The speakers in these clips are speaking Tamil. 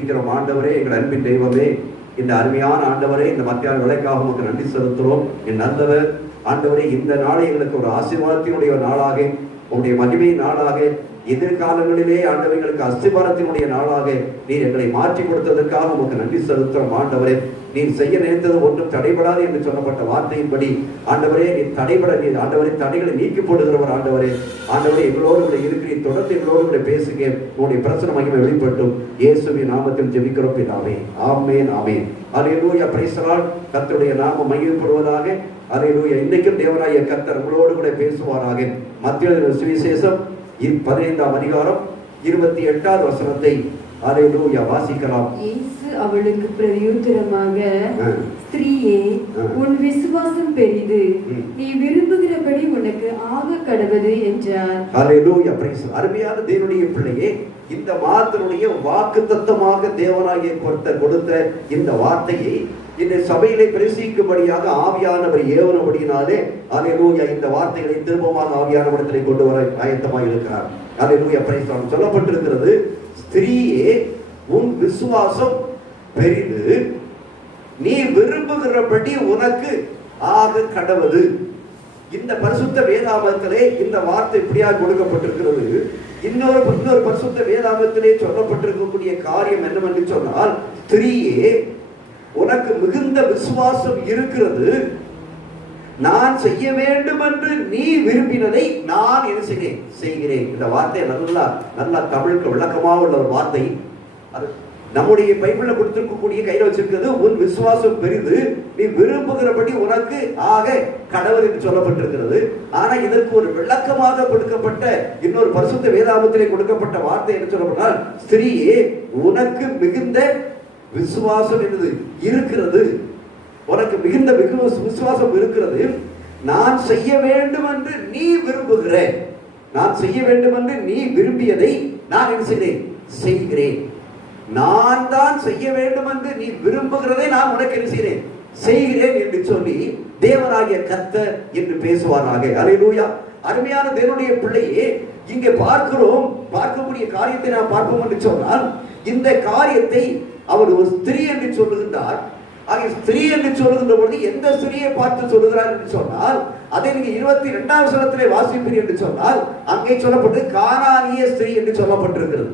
துதிக்கிறோம். ஆண்டவரே, எங்கள் அன்பின் தெய்வமே, இந்த அருமையான ஆண்டவரே, இந்த மத்தியான விலைக்காக உங்களுக்கு நன்றி செலுத்துகிறோம். என் நல்லவர் ஆண்டவரே, இந்த நாளை எங்களுக்கு ஒரு ஆசீர்வாதத்தினுடைய நாளாக, உங்களுடைய மகிமை நாளாக, எதிர்காலங்களிலே ஆண்டவர்களுக்கு அஸ்திபாரத்தினுடைய நாளாக நீர் எங்களை மாற்றி கொடுத்ததற்காக உங்களுக்கு நன்றி செலுத்துகிறோம். ஆண்டவரே, நீர் செய்ய நினைத்தது ஒன்றும் தடைபடாது என்று சொல்லப்பட்ட வார்த்தையின்படி ஆண்டவரே, நீர் தடைபட நீர் ஆண்டவரே தடைகளை நீக்கி போடுகிறவர். ஆண்டவரே, ஆண்டவரே, எங்களோடு கூட இருக்கிறீர். தொடர்ந்து எங்களோடு கூட பேசுங்க. உங்களுடைய பிரசன்ன மகிமை வெளிப்பட்டும் இயேசுவின் நாமத்தில் ஜெபிக்கிறோம் பிதாவே. ஆமென், ஆமென். அல்லேலூயா. Praise the lord. கர்த்தருடைய நாமம் மகிமைப்படுவதாக. அல்லேலூயா. இன்றைக்கும் தேவனாகிய கர்த்தர் உங்களோடு கூட பேசுவாராக. மத்தேயு எழுதின சுவிசேஷம் 15ஆம் அதிகாரம் 28வது வசனத்தை அல்லேலூயா வாசிக்கலாம். இயேசு அவளுக்கு பிரதியுத்தரமாக, ஸ்திரீயே, உன் விசுவாசம் பெரிது, நீ விரும்புகிறபடி உனக்கு ஆக கடவது என்றார். அல்லேலூயா. பிரைஸ். அருமையான தேவனுடைய பிள்ளையே, இந்த மாதத்தினுடைய வாக்குத்தத்தமாக தேவனாகிய கர்த்தர் கொடுத்த இந்த வார்த்தையை இந்த சபையிலே பிரசிக்கும்படியாக ஆவியானவர் ஏவனபடியினாலே அல்லேலூயா இந்த வார்த்தைகளை திரும்பமாக ஆவியானவரிடத்திலே கொண்டு வர ஆயத்தமாக இருக்கிறார். அல்லேலூயா. பிரைஸ். சொல்லப்பட்டிருக்கிறது, ஸ்திரீயே, உன் விசுவாசம் பெரிது, நீ விரும்புகிறபடி உனக்கு ஆக கடவது. இந்த பரிசுத்த வேதாகமத்திலே இந்த வார்த்தை இப்படியாக கொடுக்கப்பட்டிருக்கிறது. இன்னொரு பரிசுத்த வேதாகமத்திலே சொல்லப்பட்டிருக்கக்கூடிய காரியம் என்னவென்று சொன்னால், ஸ்திரீயே, உனக்கு மிகுந்த விசுவாசம் இருக்கிறது, நான் செய்ய வேண்டும் என்று நீ விரும்பினதை நான் என்ன செய்கிறேன். இந்த வார்த்தை நல்லா தமிழுக்கு விளக்கமாக உள்ள ஒரு வார்த்தை. அது நம்முடைய பைபிள்ல கொடுத்திருக்கக்கூடிய கையில வச்சிருக்கிறது, உன் விசுவாசம் பெரிது, நீ விரும்புகிறபடி உனக்கு ஆக கடவுள் என்று சொல்லப்பட்டிருக்கிறது. ஆனா இதற்கு ஒரு விளக்கமாக கொடுக்கப்பட்ட இன்னொரு பரிசுத்த வேதாகமத்திலே கொடுக்கப்பட்ட வார்த்தை என்ன சொல்லப்பட்டால், ஸ்திரீயே, உனக்கு மிகுந்த விசுவாசம் என்பது இருக்கிறது, உனக்கு மிகுந்த விசுவாசம் இருக்கிறது, நான் செய்ய வேண்டும் என்று நீ விரும்புகிற, நான் செய்ய வேண்டும் என்று நீ விரும்பியதை நான் என்ன செய்கிறேன். நான் தான் செய்ய வேண்டும் என்று நீ விரும்புகிறதை நான் உனக்கு என்ன செய்கிறேன் என்று சொல்லி தேவனாகிய கர்த்தர் என்று பேசுவாராக. அல்லேலூயா. அருமையான தேவனுடைய பிள்ளையே, இங்கே பார்க்கக்கூடிய காரியத்தை நான் பார்ப்போம் என்று சொன்னால், இந்த காரியத்தை அவர் ஒரு ஸ்திரீ என்று சொல்லுகின்றார். ஆகிய ஸ்திரீ என்று சொல்லுகின்ற பொழுது எந்த ஸ்திரீயை பார்த்து சொல்லுகிறார் என்று சொன்னால், அதை நீங்க 22ஆம் வசனத்திலே வாசிப்பீர்கள் என்று சொன்னால், அங்கே சொல்லப்பட்டு கானானிய ஸ்திரீ என்று சொல்லப்பட்டிருக்கிறது.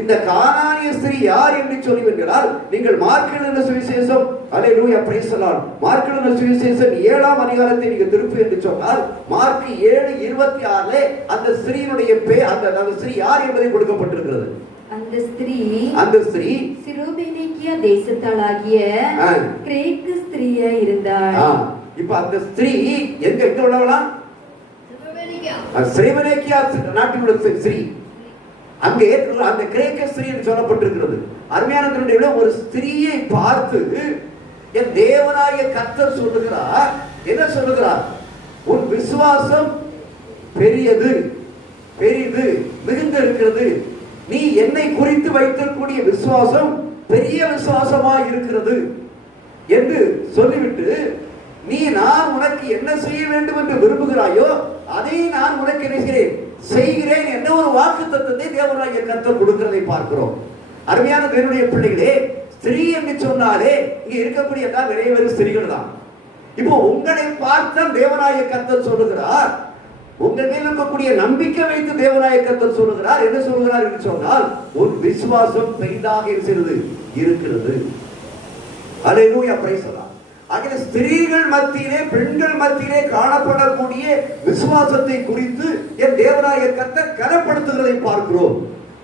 இந்த கானானிய ஸ்திரீ யார் என்று சொல்லுவீர்களால், நீங்கள் மார்க் எழுதின சுவிசேஷம், அல்லேலூயா, பிரைஸ் தி லார்ட், மார்க் எழுதின சுவிசேஷம் 7ஆம் அதிகாரத்தை நீங்க திருப்பி என்று சொன்னால், மார்க் 7:26 அந்த ஸ்திரீனுடைய அந்த ஸ்திரீ யார் என்பதை கொடுக்கப்பட்டிருக்கிறது. அந்த ஸ்திரீ சிரோபெனிக்கியா தேசத்தாளாகிய கிரேக்கு ஸ்திரீயா இருந்தாள். இப்ப அந்த ஸ்திரீ எங்க உள்ளவளா? சிரோபெனிக்கியா நாட்டினுடைய ஸ்திரீ. அங்கே அந்த கிரேக்க ஸ்திரீ என்று சொல்லப்பட்டிருக்கிறது. அருமையான ஒரு ஸ்திரீயை பார்த்து என் தேவனாகிய கர்த்தர் சொல்லுகிறார், என்ன சொல்லுகிறார்? உன் விசுவாசம் பெரிது, மிகுந்து இருக்கிறது, நீ என்னை குறித்து வைத்திருக்கக்கூடிய விசுவாசம் பெரிய விசுவாசமா இருக்கிறது என்று சொல்லிவிட்டு, நான் உனக்கு என்ன செய்ய வேண்டும் என்று விரும்புகிறாயோ அதை நான் உனக்கு என்ன செய்கிறேன் என்ற ஒரு வாக்குத்தத்தத்தை தேவனாகிய கர்த்தர் கொடுக்கிறதை பார்க்கிறோம். அருமையான தேவனுடைய பிள்ளைகளே, ஸ்திரீ என்று சொன்னாலே இங்க இருக்கக்கூடிய நிறைய பேர் ஸ்திரீகள் தான். இப்போ உங்களை பார்த்த தேவனாகிய கர்த்தர் சொல்லுகிறார், உங்கள் மேல் இருக்கக்கூடிய நம்பிக்கை வைத்து தேவனாகிய கர்த்தர் சொல்லுகிறார். என்ன சொல்லுகிறார் என்று சொன்னால், உன் விசுவாசம் பெரிதாக இருக்கிறது. அல்லேலூயா, பிரைஸ் தி லார்ட். ஆகிய ஸ்திரீகள் மத்தியிலே, பெண்கள் மத்தியிலே காணப்படக்கூடிய விசுவாசத்தை குறித்து என் தேவனாகிய கர்த்தர் கனப்படுத்துகிறதை பார்க்கிறோம்.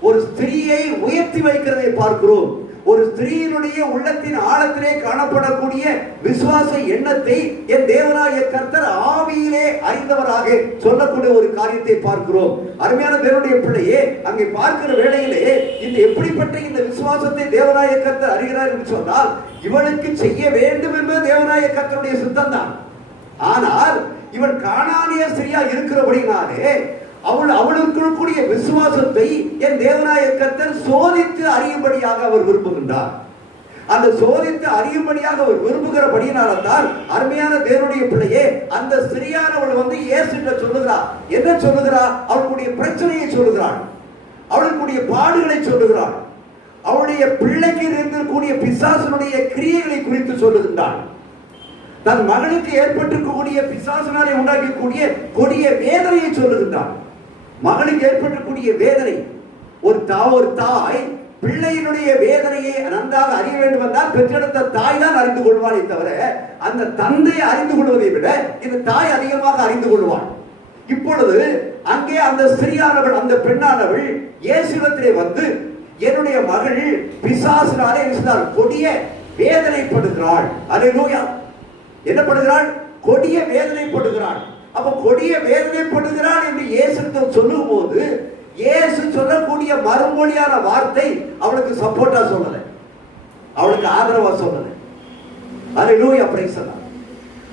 ஒரு ஸ்திரீயை உயர்த்தி வைக்கிறதை பார்க்கிறோம். ஒரு ஸ்திரீயினுடைய உள்ளத்தின் ஆழத்திலே காணப்படக்கூடிய விசுவாச எண்ணத்தை என் தேவனாகிய கர்த்தர் ஆவியிலே அறிந்தவராக சொல்லக்கூடிய ஒரு காரியத்தை பார்க்கிறோம். அருமையான தேவனுடைய பிள்ளையே, அங்கே பார்க்கிற வேளையிலே இந்த எப்படிப்பட்ட இந்த விசுவாசத்தை தேவனாகிய கர்த்தர் அறிகிறார் என்று சொன்னால், இவனுக்கு செய்ய வேண்டும் என்பது தேவனாகிய கர்த்தருடைய சித்தம் தான். ஆனால் இவன் கானானிய ஸ்திரீயா இருக்கிறபடினாலே அவளுக்கு கூடிய விசுவாசத்தை என் தேவனாகிய கர்த்தர் சோதித்து அறியும்படியாக அவர் விரும்புகின்றார். அந்த சோதித்து அறியும்படியாக அவர் விரும்புகிறபடியினால்தான் அருமையான தேவனுடைய பிள்ளையே, அந்த ஸ்திரீயானவள் இயேசுட்ட சொல்லுகிறார். என்ன சொல்லுகிறார்? அவளுடைய பிரச்சனையை சொல்லுகிறாள், அவளுடைய பாடுகளை சொல்லுகிறாள், அவருடைய பிள்ளைக்கு இருக்கக்கூடிய பிசாசனுடைய கிரியைகளை குறித்து சொல்லுகின்றாள். தன் மகனுக்கு ஏற்பட்டிருக்கக்கூடிய பிசாசனாலே உண்டாக்கக்கூடிய கொடிய வேதனையை சொல்லுகின்றாள். மகனுக்கு ஏற்பட்டிருக்கக்கூடிய வேதனை, ஒரு தாய் பிள்ளையினுடைய வேதனையை நன்றாக அறிய வேண்டும் என்றால் பெற்றெடுத்த தாய் தான் அறிந்து கொள்வாளே தவிர அந்த தந்தை அறிந்து கொள்வதை விட இந்த தாய் அதிகமாக அறிந்து கொள்வாள். இப்பொழுது அங்கே அந்த ஸ்திரீயானவள், அந்த பெண்ணானவள் இயேசுவிடத்திலே வந்து, என்னுடைய மகள் பிசாசினாலே கொடிய வேதனைப்படுகிறாள். அல்லேலூயா. என்ன படுகிறாள்? கொடிய வேதனைப்படுகிறாள். அப்ப கொடிய வேதனைப்படுகிறாள் என்று இயேசு சொல்லும் போது இயேசு சொல்லக்கூடிய மறுமொழியான வார்த்தை அவளுக்கு சப்போர்ட்டா சொல்லல, அவளுக்கு ஆதரவா சொல்லல. அல்லேலூயா, பிரைஸ் தி லார்ட்.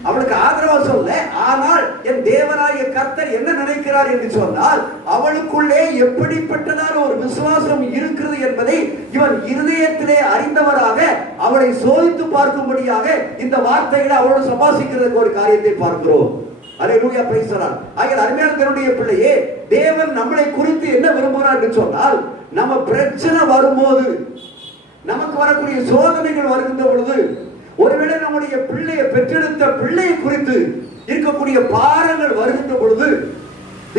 அவளுக்கு ஆதரவா சொல்ல, ஆனால் என் தேவனாகிய கர்த்தர் என்ன நினைக்கிறார் என்று சொன்னால், அவளுக்குள்ளே எப்படிப்பட்டதான ஒரு விசுவாசம் இருக்கிறது என்பதை இவன் இருதயத்திலே அறிந்தவராக அவளை சோதித்து பார்க்கும்படியாக இந்த வார்த்தைகளை அவளோடு சபாசிக்கிறதுக்கு ஒரு காரியத்தை பார்க்கிறோம். அல்லேலூயா, பிரைஸ் தி லார்ட். ஆகிய அருமையான தேவனுடைய பிள்ளையே, தேவன் நம்மளை குறித்து என்ன விரும்புகிறார் என்று சொன்னால், நம்ம பிரச்சனை வரும்போது, நமக்கு வரக்கூடிய சோதனைகள் வருகின்ற பொழுது, ஒருவேளை நம்முடைய பிள்ளையை பெற்றெடுத்த பிள்ளையை குறித்து இருக்கக்கூடிய பாரங்கள் வருகின்ற பொழுது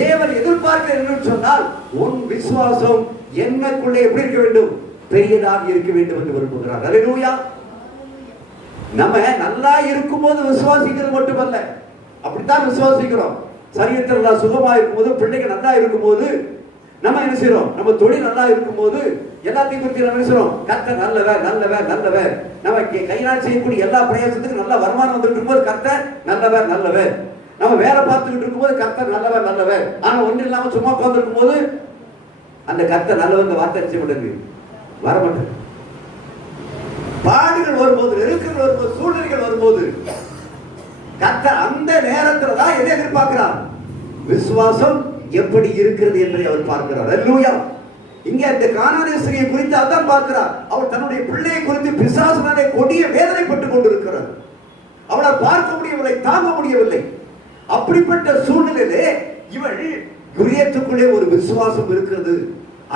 தேவன் எதிர்பார்க்க என்று சொன்னால், உன் விசுவாசம் என்னக்குள்ளே எப்படி இருக்க வேண்டும்? பெரியதாக இருக்க வேண்டும் என்று விரும்புகிறார். அல்லேலூயா. நம்ம நல்லா இருக்கும்போது விசுவாசிக்கிறது மட்டுமல்ல, அப்படித்தான் விசுவாசிக்கிறோம். சரீரத்தில் நல்லா சுகமா இருக்கும்போது, பிள்ளைங்க நல்லா இருக்கும்போது, நம்ம என்ன செய்யறோம்? நம்ம தொழில் நல்லா இருக்கும்போது எல்லாத்தையும் குறித்து நம்ம என்ன செய்யறோம்? கர்த்தர் நல்லவர், நல்லவர், நல்லவர். நம்ம கையால் செய்யக்கூடிய எல்லா பிரயாசத்துக்கும் நல்ல வருமானம் வந்துட்டு இருக்கும்போது கர்த்தர் நல்லவர், நல்லவர். நம்ம வேலை பார்த்துக்கிட்டு இருக்கும்போது கர்த்தர் நல்லவர், நல்லவர். ஆனா ஒன்றும் இல்லாம சும்மா உட்கார்ந்து இருக்கும்போது அந்த கர்த்தர் நல்லவர் வார்த்தை செய்ய மாட்டேங்குது, வர மாட்டேங்குது. பாடுகள் வரும்போது, நெருக்கங்கள் வரும்போது, சூழ்நிலைகள் வரும்போது கர்த்தர் அந்த நேரத்துல தான் எதை எதிர்பார்க்கிறார்? விசுவாசம் எப்படி இருக்கிறது என்பதை அவர் பார்க்கிறார். அல்லேலூயா. இங்க இந்த கானானிய ஸ்திரியை குறித்து அதான் பார்க்கிறார். அவர் தன்னுடைய பிள்ளையை குறித்து பிசாசினாலே கொடிய வேதனைப்பட்டுக் கொண்டிருக்கிறார். அவளால் பார்க்க முடியவில்லை, தாங்க முடியவில்லை. அப்படிப்பட்ட சூழ்நிலையிலே இவள் இதயத்துக்குள்ளே ஒரு விசுவாசம் இருக்கிறது.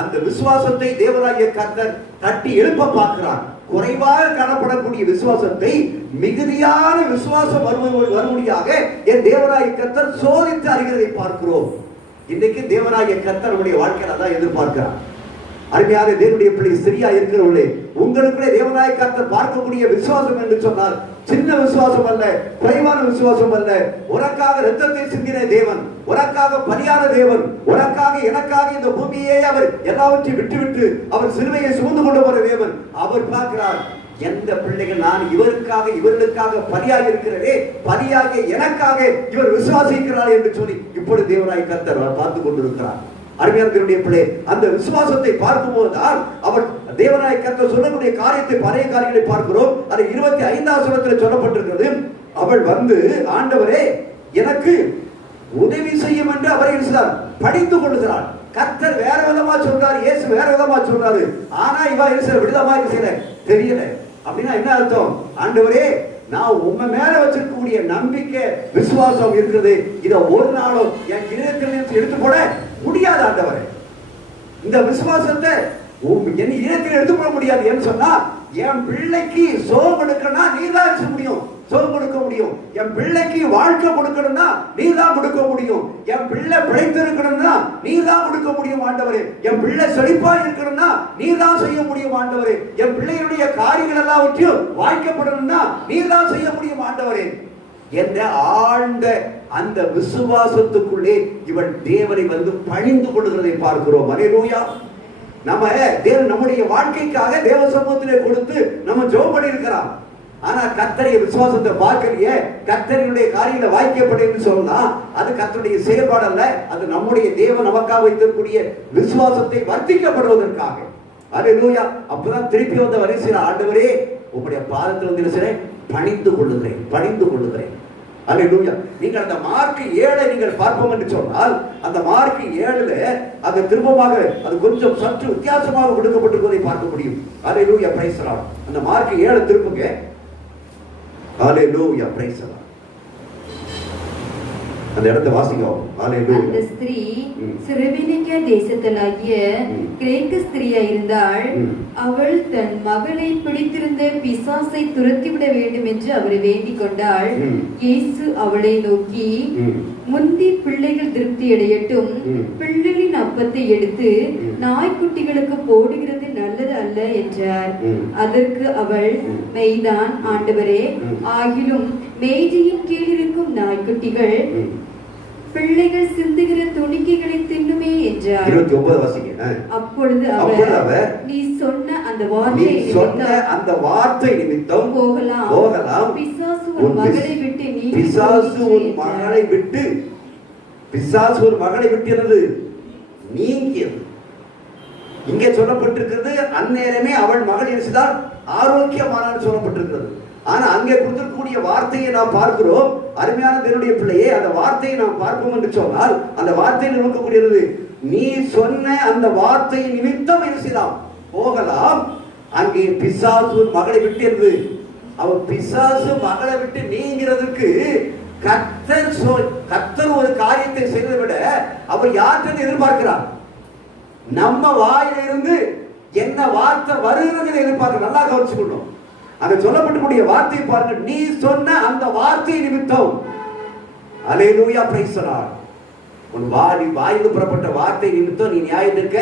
அந்த விசுவாசத்தை தேவனாகிய கர்த்தர் தட்டி எழுப்ப பார்க்கிறார். குறைவாக காணப்படக்கூடிய விசுவாசத்தை மிகுதியான விசுவாசம் வரும்படியாக என் தேவனாகிய கர்த்தர் சோதித்து அறிகிறதை பார்க்கிறோம். இன்னைக்கு தேவனாகிய கர்த்தர் நம்முடைய வாழ்க்கையில அதான் எதிர்பார்க்கிறார். அருமையான தேவனுடைய பிள்ளை, சரியா இருக்கிறவர்களே, உங்களுக்குள்ளே தேவனாகிய கர்த்தர் பார்க்கக்கூடிய விசுவாசம் என்று சொன்னால் சின்ன விசுவாசம் அல்ல, குறைவான விசுவாசம் அல்ல. உனக்காக ரத்தத்தை சிந்தின தேவன், உனக்காக பலியான தேவன், உனக்காக எனக்காக இந்த பூமியே அவர் எல்லாவற்றையும் விட்டுவிட்டு அவர் சிலுவையை சுமந்து கொண்டு போற தேவன். அவர் பார்க்கிறார், எந்த பிள்ளைகள் நான் இவருக்காக இவர்களுக்காக பலியாக இருக்கிறதே, பலியாக எனக்காக இவர் விசுவாசிக்கிறார் என்று சொல்லி இப்பொழுது தேவனாகிய கர்த்தர் பார்த்து கொண்டிருக்கிறார். அருமையான தேவனுடைய பிள்ளை, அந்த விசுவாசத்தை பார்க்கும் போதுதான் அவர் தேவனாகிய கர்த்தர் சொல்லக்கூடிய காரியத்தை, பழைய காரியங்களை பார்க்கிறோம். அது 25ஆம் வசனத்தில் சொல்லப்பட்டிருக்கிறது. அவள் வந்து, ஆண்டவரே எனக்கு உதவி செய்யும் என்று அவரை படித்து கொள்கிறார். கர்த்தர் வேற விதமா சொல்றாரு, இயேசு வேற விதமா சொல்றாரு. ஆனா இவ விதமா செய்யல, தெரியல. அப்படின்னா என்ன அர்த்தம்? ஆண்டவரே, நான் உங்க மேல வச்சிருக்கக்கூடிய நம்பிக்கை, விசுவாசம் இருக்கிறது, இத ஒரு நாளும் என் இதயத்தில் எடுத்து போட முடியாது ஆண்டவரே. இந்த விசுவாசத்தை என் இதயத்தில் எடுத்து போட முடியாது. ஏன்னு சொன்னா, என் பிள்ளைக்கு சோகம் கொடுக்கணும்னா நீ தான் செய்ய முடியும், சோகம் கொடுக்க முடியும். என் பிள்ளைக்கு வாழ்க்கை கொடுக்கணும்னா நீ தான் கொடுக்க முடியும். என் பிள்ளை பிழைத்து இருக்கணும்னா நீ தான் கொடுக்க முடியும் ஆண்டவரே. என் பிள்ளை செழிப்பா இருக்கணும்னா நீ தான் செய்ய முடியும் ஆண்டவரே. என் பிள்ளையுடைய காரியங்கள் எல்லாவற்றையும் வாய்க்கப்படணும்னா நீ தான் செய்ய முடியும் ஆண்டவரே என்ற ஆழ்ந்த அந்த விசுவாசத்துக்குள்ளே இவன் தேவனை வந்து பணிந்து கொள்கிறதை பார்க்கிறோம். அல்லேலூயா. நம்ம தேவன் நம்முடைய வாழ்க்கைக்காக தேவ சமூகத்திலே கொடுத்து நம்ம ஜெபம் பண்ணி இருக்கிறோம். ஆனா கர்த்தருடைய விசுவாசத்தை பார்க்கலையே, கர்த்தருடைய காரியங்களை வாய்க்கப்படும் சொல்லலாம். அது கர்த்தருடைய செயல்பாடு அல்ல, அது நம்முடைய தேவன் நமக்காக வைத்திருக்கக்கூடிய விசுவாசத்தை வர்த்திக்கப்படுவதற்காக. அல்லேலூயா. அப்பதான் திருப்பி வந்த வரிசையில், ஆண்டவரே உங்களுடைய பாதத்தில் வந்து பணிந்து கொள்ளுகிறேன், பணிந்து கொள்ளுகிறேன். அல்லேலூயா. நீங்கள் அந்த மார்க் 7 நீங்கள் பார்ப்போம் என்று சொன்னால், அந்த மார்க் 7 அது திரும்பமாக அது கொஞ்சம் சற்று வித்தியாசமாக கொடுக்கப்பட்டிருப்பதை பார்க்க முடியும். அல்லேலூயா, பிரைஸ் தி லார்ட். அந்த மார்க் 7 திருப்புங்க. அல்லேலூயா, பிரைஸ் தி லார்ட். அந்த இடத்தை வாசிக்கும். அந்த ஸ்திரீ சிறுபினிக்க தேசத்தலாகிய கிரேக்க ஸ்திரீயா இருந்தாள். அவள் தன் மகளை பிடித்திருந்த பிசாசை துரத்திவிட வேண்டும் என்று அவரை வேண்டிக் கொண்டாள். இயேசு அவளை நோக்கி, முந்தி பிள்ளைகள் திருப்தி அடையட்டும், பிள்ளைகளின் அப்பத்தை எடுத்து நாய்க்குட்டிகளுக்கு போடுகிறது நல்லது அல்ல என்றார். அதற்கு அவள், மெய்தான் ஆண்டவரே, ஆகிலும் மேஜையின் கீழ் இருக்கும் நாய்க்குட்டிகள் பிள்ளைகள் சிந்துகிற துணிக்கைகளை தின்னுமே என்றார். 29 வாசிங்க. அப்பொழுது அவர், நீ சொன்ன அந்த வார்த்தை நிமித்தம் போகலாம், பிசாசு உன் மகளை விட்டு நீங்கியது. இங்கே சொல்லப்பட்டிருக்கிறது, அந்நேரமே அவள் மகள் இருக்கிறாள், ஆரோக்கியமானான்னு சொல்லப்பட்டிருக்கிறது. ஆனா அங்கே கொடுத்திருக்கக்கூடிய வார்த்தையை நாம் பார்க்கிறோம். அருமையான தேவனுடைய பிள்ளையே, அந்த வார்த்தையை நாம் பார்ப்போம் என்று சொன்னால் அந்த வார்த்தையில் இருக்கக்கூடியது, நீ சொன்ன அந்த வார்த்தை நிமித்தம் இருக்கிறான் போகலாம், அங்கே பிசாசு மகளை விட்டு இருந்து அவன் பிசாசு மகளை விட்டு நீங்கிறதுக்கு கர்த்தர் ஒரு காரியத்தை செய்வதை விட அவர் யார்கிட்ட எதிர்பார்க்கிறார்? நம்ம வாயிலிருந்து என்ன வார்த்தை வருகிறது எதிர்பார்க்க. நல்லா கவனிச்சுக்கணும். அங்க சொல்லப்பட்டக்கூடிய வார்த்தை பாருங்க, நீ சொன்ன அந்த வார்த்தை நிமித்தம். அல்லேலூயா, பிரைஸ் தி லார்ட். உன் வாயிலிருந்து புறப்பட்ட வார்த்தை நிமித்தம் நீ நியாயத்திற்க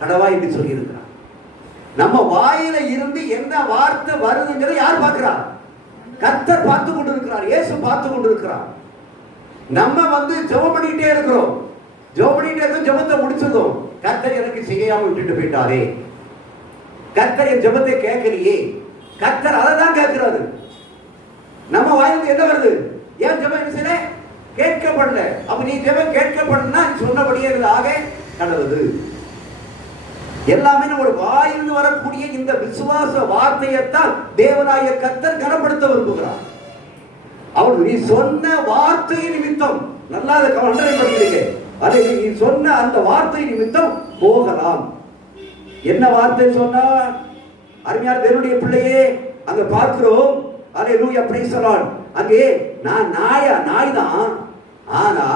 கடவா என்று சொல்லி இருக்கிறார். நம்ம வாயில இருந்து என்ன வார்த்தை வருதுங்கிறதை யார் பார்க்கிறார்? கர்த்தர் பார்த்து கொண்டிருக்கிறார், இயேசு பார்த்து கொண்டிருக்கிறார். நம்ம ஜெபம் பண்ணிட்டே இருக்கிறோம், ஜெபத்தை முடிச்சதும் கர்த்தர் எனக்கு செய்யாம விட்டுட்டு போயிட்டாரே, கர்த்தர் என் ஜெபத்தை கேட்கலையே, கர்த்தர் அதை தான் கேட்கிறாரு. நம்ம வாயிலிருந்து என்ன வருது? ஏன் ஜெபம் என்ன செய்யல? கேட்கப்படல. அப்ப நீ ஜெபம் கேட்கப்படனா சொன்னபடியே ஆக கடவுது. எல்லாமே நம்ம வாயிலிருந்து வரக்கூடிய இந்த விசுவாச வார்த்தையைத்தான் தேவனாய கர்த்தர் கனப்படுத்த விரும்புகிறார். அவர் நீ சொன்ன வார்த்தை நிமித்தம், நல்லா அதை கவனம் பண்ணுறீங்க, அதை நீ சொன்ன அந்த வார்த்தை நிமித்தம் போகலாம். என்ன வார்த்தை சொன்னா? அருமையான தேவனுடைய பிள்ளையே, அங்க பார்க்கிறோம். அல்லேலூயா, பிரைஸ் தி லார்ட். அங்கே நான் நாய் தான், ஆனா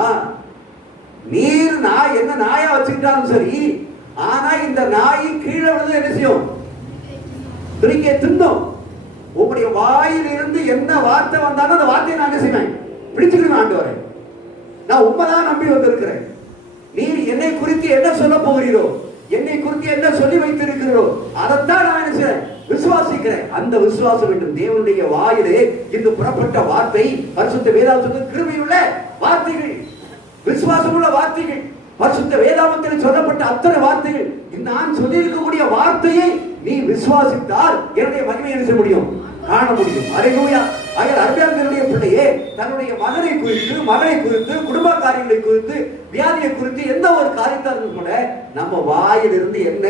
நீர் நாய் என்ன நாயா வச்சுக்கிட்டாலும் சரி, ஆனா இந்த நாய் கீழே விழுந்து என்ன செய்யும்? துணிக்கை தின்னும். உங்களுடைய வாயில் இருந்து என்ன வார்த்தை வந்தாலும் அந்த வார்த்தையை நான் என்ன செய்வேன்? பிடிச்சுக்கணும். ஆண்டவரே, நான் உண்மைதான் நம்பி வந்திருக்கிறேன். நீர் என்னை குறித்து என்ன சொல்ல போகிறீரோ, என்னை குறித்து என்ன சொல்லி வைத்திருக்கிறோ, அதைத்தான் நான் என்ன செய்றேன்? விசுவாசிக்கிறேன். அந்த விசுவாசம் வேண்டும். தேவனுடைய வாயிலே இந்த புறப்பட்ட வார்த்தை பரிசுத்த வேதாகமத்தில் கிருபையுள்ள வார்த்தைகள், விசுவாசமுள்ள வார்த்தைகள், பரிசுத்த வேதாகமத்தில் சொல்லப்பட்ட அத்தனை வார்த்தைகள். நான் சொல்லி இருக்கக்கூடிய வார்த்தையை நீ விசுவாசித்தால் என்னுடைய மகிமையை என்ன செய்ய முடியும்? காண முடியும். அல்லேலூயா. அருமையானவருடைய பிள்ளையே, தன்னுடைய மகனை குறித்து குடும்ப காரியங்களை குறித்து வியாதியை குறித்து எந்த ஒரு காரியத்தாலும் கூட நம்ம வாயிலிருந்து என்ன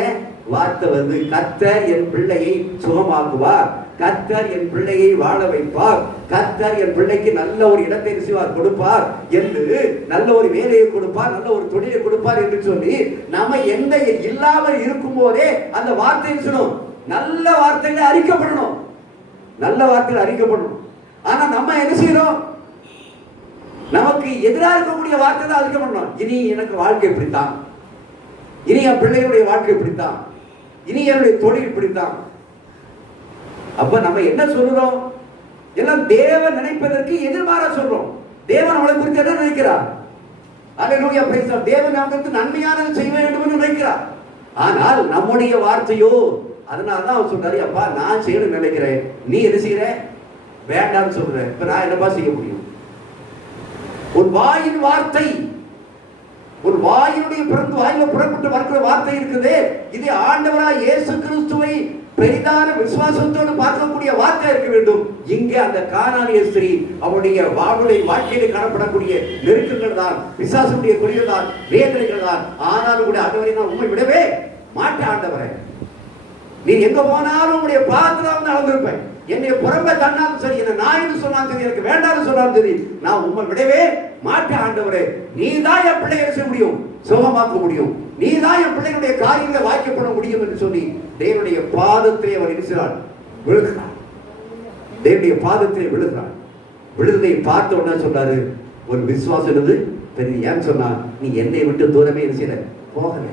வார்த்தை வந்து? கர்த்தர் என் பிள்ளையை சுகமாக்குவார், கர்த்தர் என் பிள்ளையை வாழ வைப்பார், கர்த்தர் என் பிள்ளைக்கு நல்ல ஒரு இடத்தை கொடுப்பார் என்று, நல்ல ஒரு வேலையை கொடுப்பார், நல்ல ஒரு தொழிலை கொடுப்பார் என்று சொல்லி நம்ம எந்த இல்லாமல் இருக்கும் போதே அந்த வார்த்தையை சொல்லணும். நல்ல வார்த்தைகளை அறிக்கப்படணும், நல்ல வார்த்தைகள் அறிக்கப்படணும். ஆனா நம்ம என்ன செய்யறோம்? நமக்கு எதிராக இருக்கக்கூடிய வார்த்தை தான் அறிக்கப்படணும். இனி எனக்கு வாழ்க்கை இப்படித்தான், இனி என் பிள்ளைகளுடைய வாழ்க்கை இப்படித்தான், இனி என்னுடைய தொழில் இப்படித்தான். அப்ப நம்ம என்ன சொல்றோம்? எல்லாம் தேவன் நினைப்பதற்கு எதிர்மாறா சொல்றோம். தேவன் அவளை குறித்து என்ன நினைக்கிறார்? அல்லேலூயா, பிரைஸ் தி லார்ட். தேவன் நமக்கு நன்மையானது செய்ய வேண்டும் என்று நினைக்கிறார். ஆனால் நம்முடைய வார்த்தையோ, அதனாலதான் அவர் சொல்றாரு, அப்பா நான் செய்யணும்னு நினைக்கிறேன், நீ என்ன செய்யற? வேண்டாம்னு சொல்ற. இப்ப நான் என்னப்பா செய்ய முடியும்? ஒரு வாயின் வார்த்தை, ஒரு வாயினுடைய வாயில புறப்பட்டு வருகிற வார்த்தை இருக்குது. இது ஆண்டவராய் இயேசு கிறிஸ்துவை பெரிதான விசுவாசத்தோடு பார்க்கக்கூடிய வார்த்தை இருக்க வேண்டும். இங்கே அந்த கானானிய ஸ்திரீ அவருடைய வாழ்க்கையில காணப்படக்கூடிய நெருக்கங்கள் தான், பிசாசுடைய கொடிகள் தான், வேதனைகள் தான். ஆனாலும் கூட ஆண்டவரை நான் உண்மை விடவே மாட்டேன். ஆண்டவரை, நீ எங்க போனாலும் உங்களுடைய பாத்திரம் வந்து அளந்திருப்பேன். என்னை புறம்ப தன்னாலும் சரி, என்ன நாயின்னு சொன்னாலும் சரி, எனக்கு வேண்டாம்னு சொன்னாலும் சரி, நான் உண்மை விடவே மாட்டேன். ஆண்டவரே, நீ தான் என் பிள்ளையை செய்ய முடியும், சுகமாக்க முடியும், நீ தான் என் பிள்ளைகளுடைய காரியங்களை வாய்க்கப்பட முடியும் என்று சொல்லி தேவனுடைய பாதத்திலே அவர் இருக்கிறார், விழுகிறார். தேவனுடைய பாதத்திலே விழுகிறார். விழுதை பார்த்த உடனே சொல்றாரு, ஒரு விசுவாசம் இருந்தது பெரிய. ஏன்னு சொன்னா நீ என்னை விட்டு தூரமே செய்யல போகல,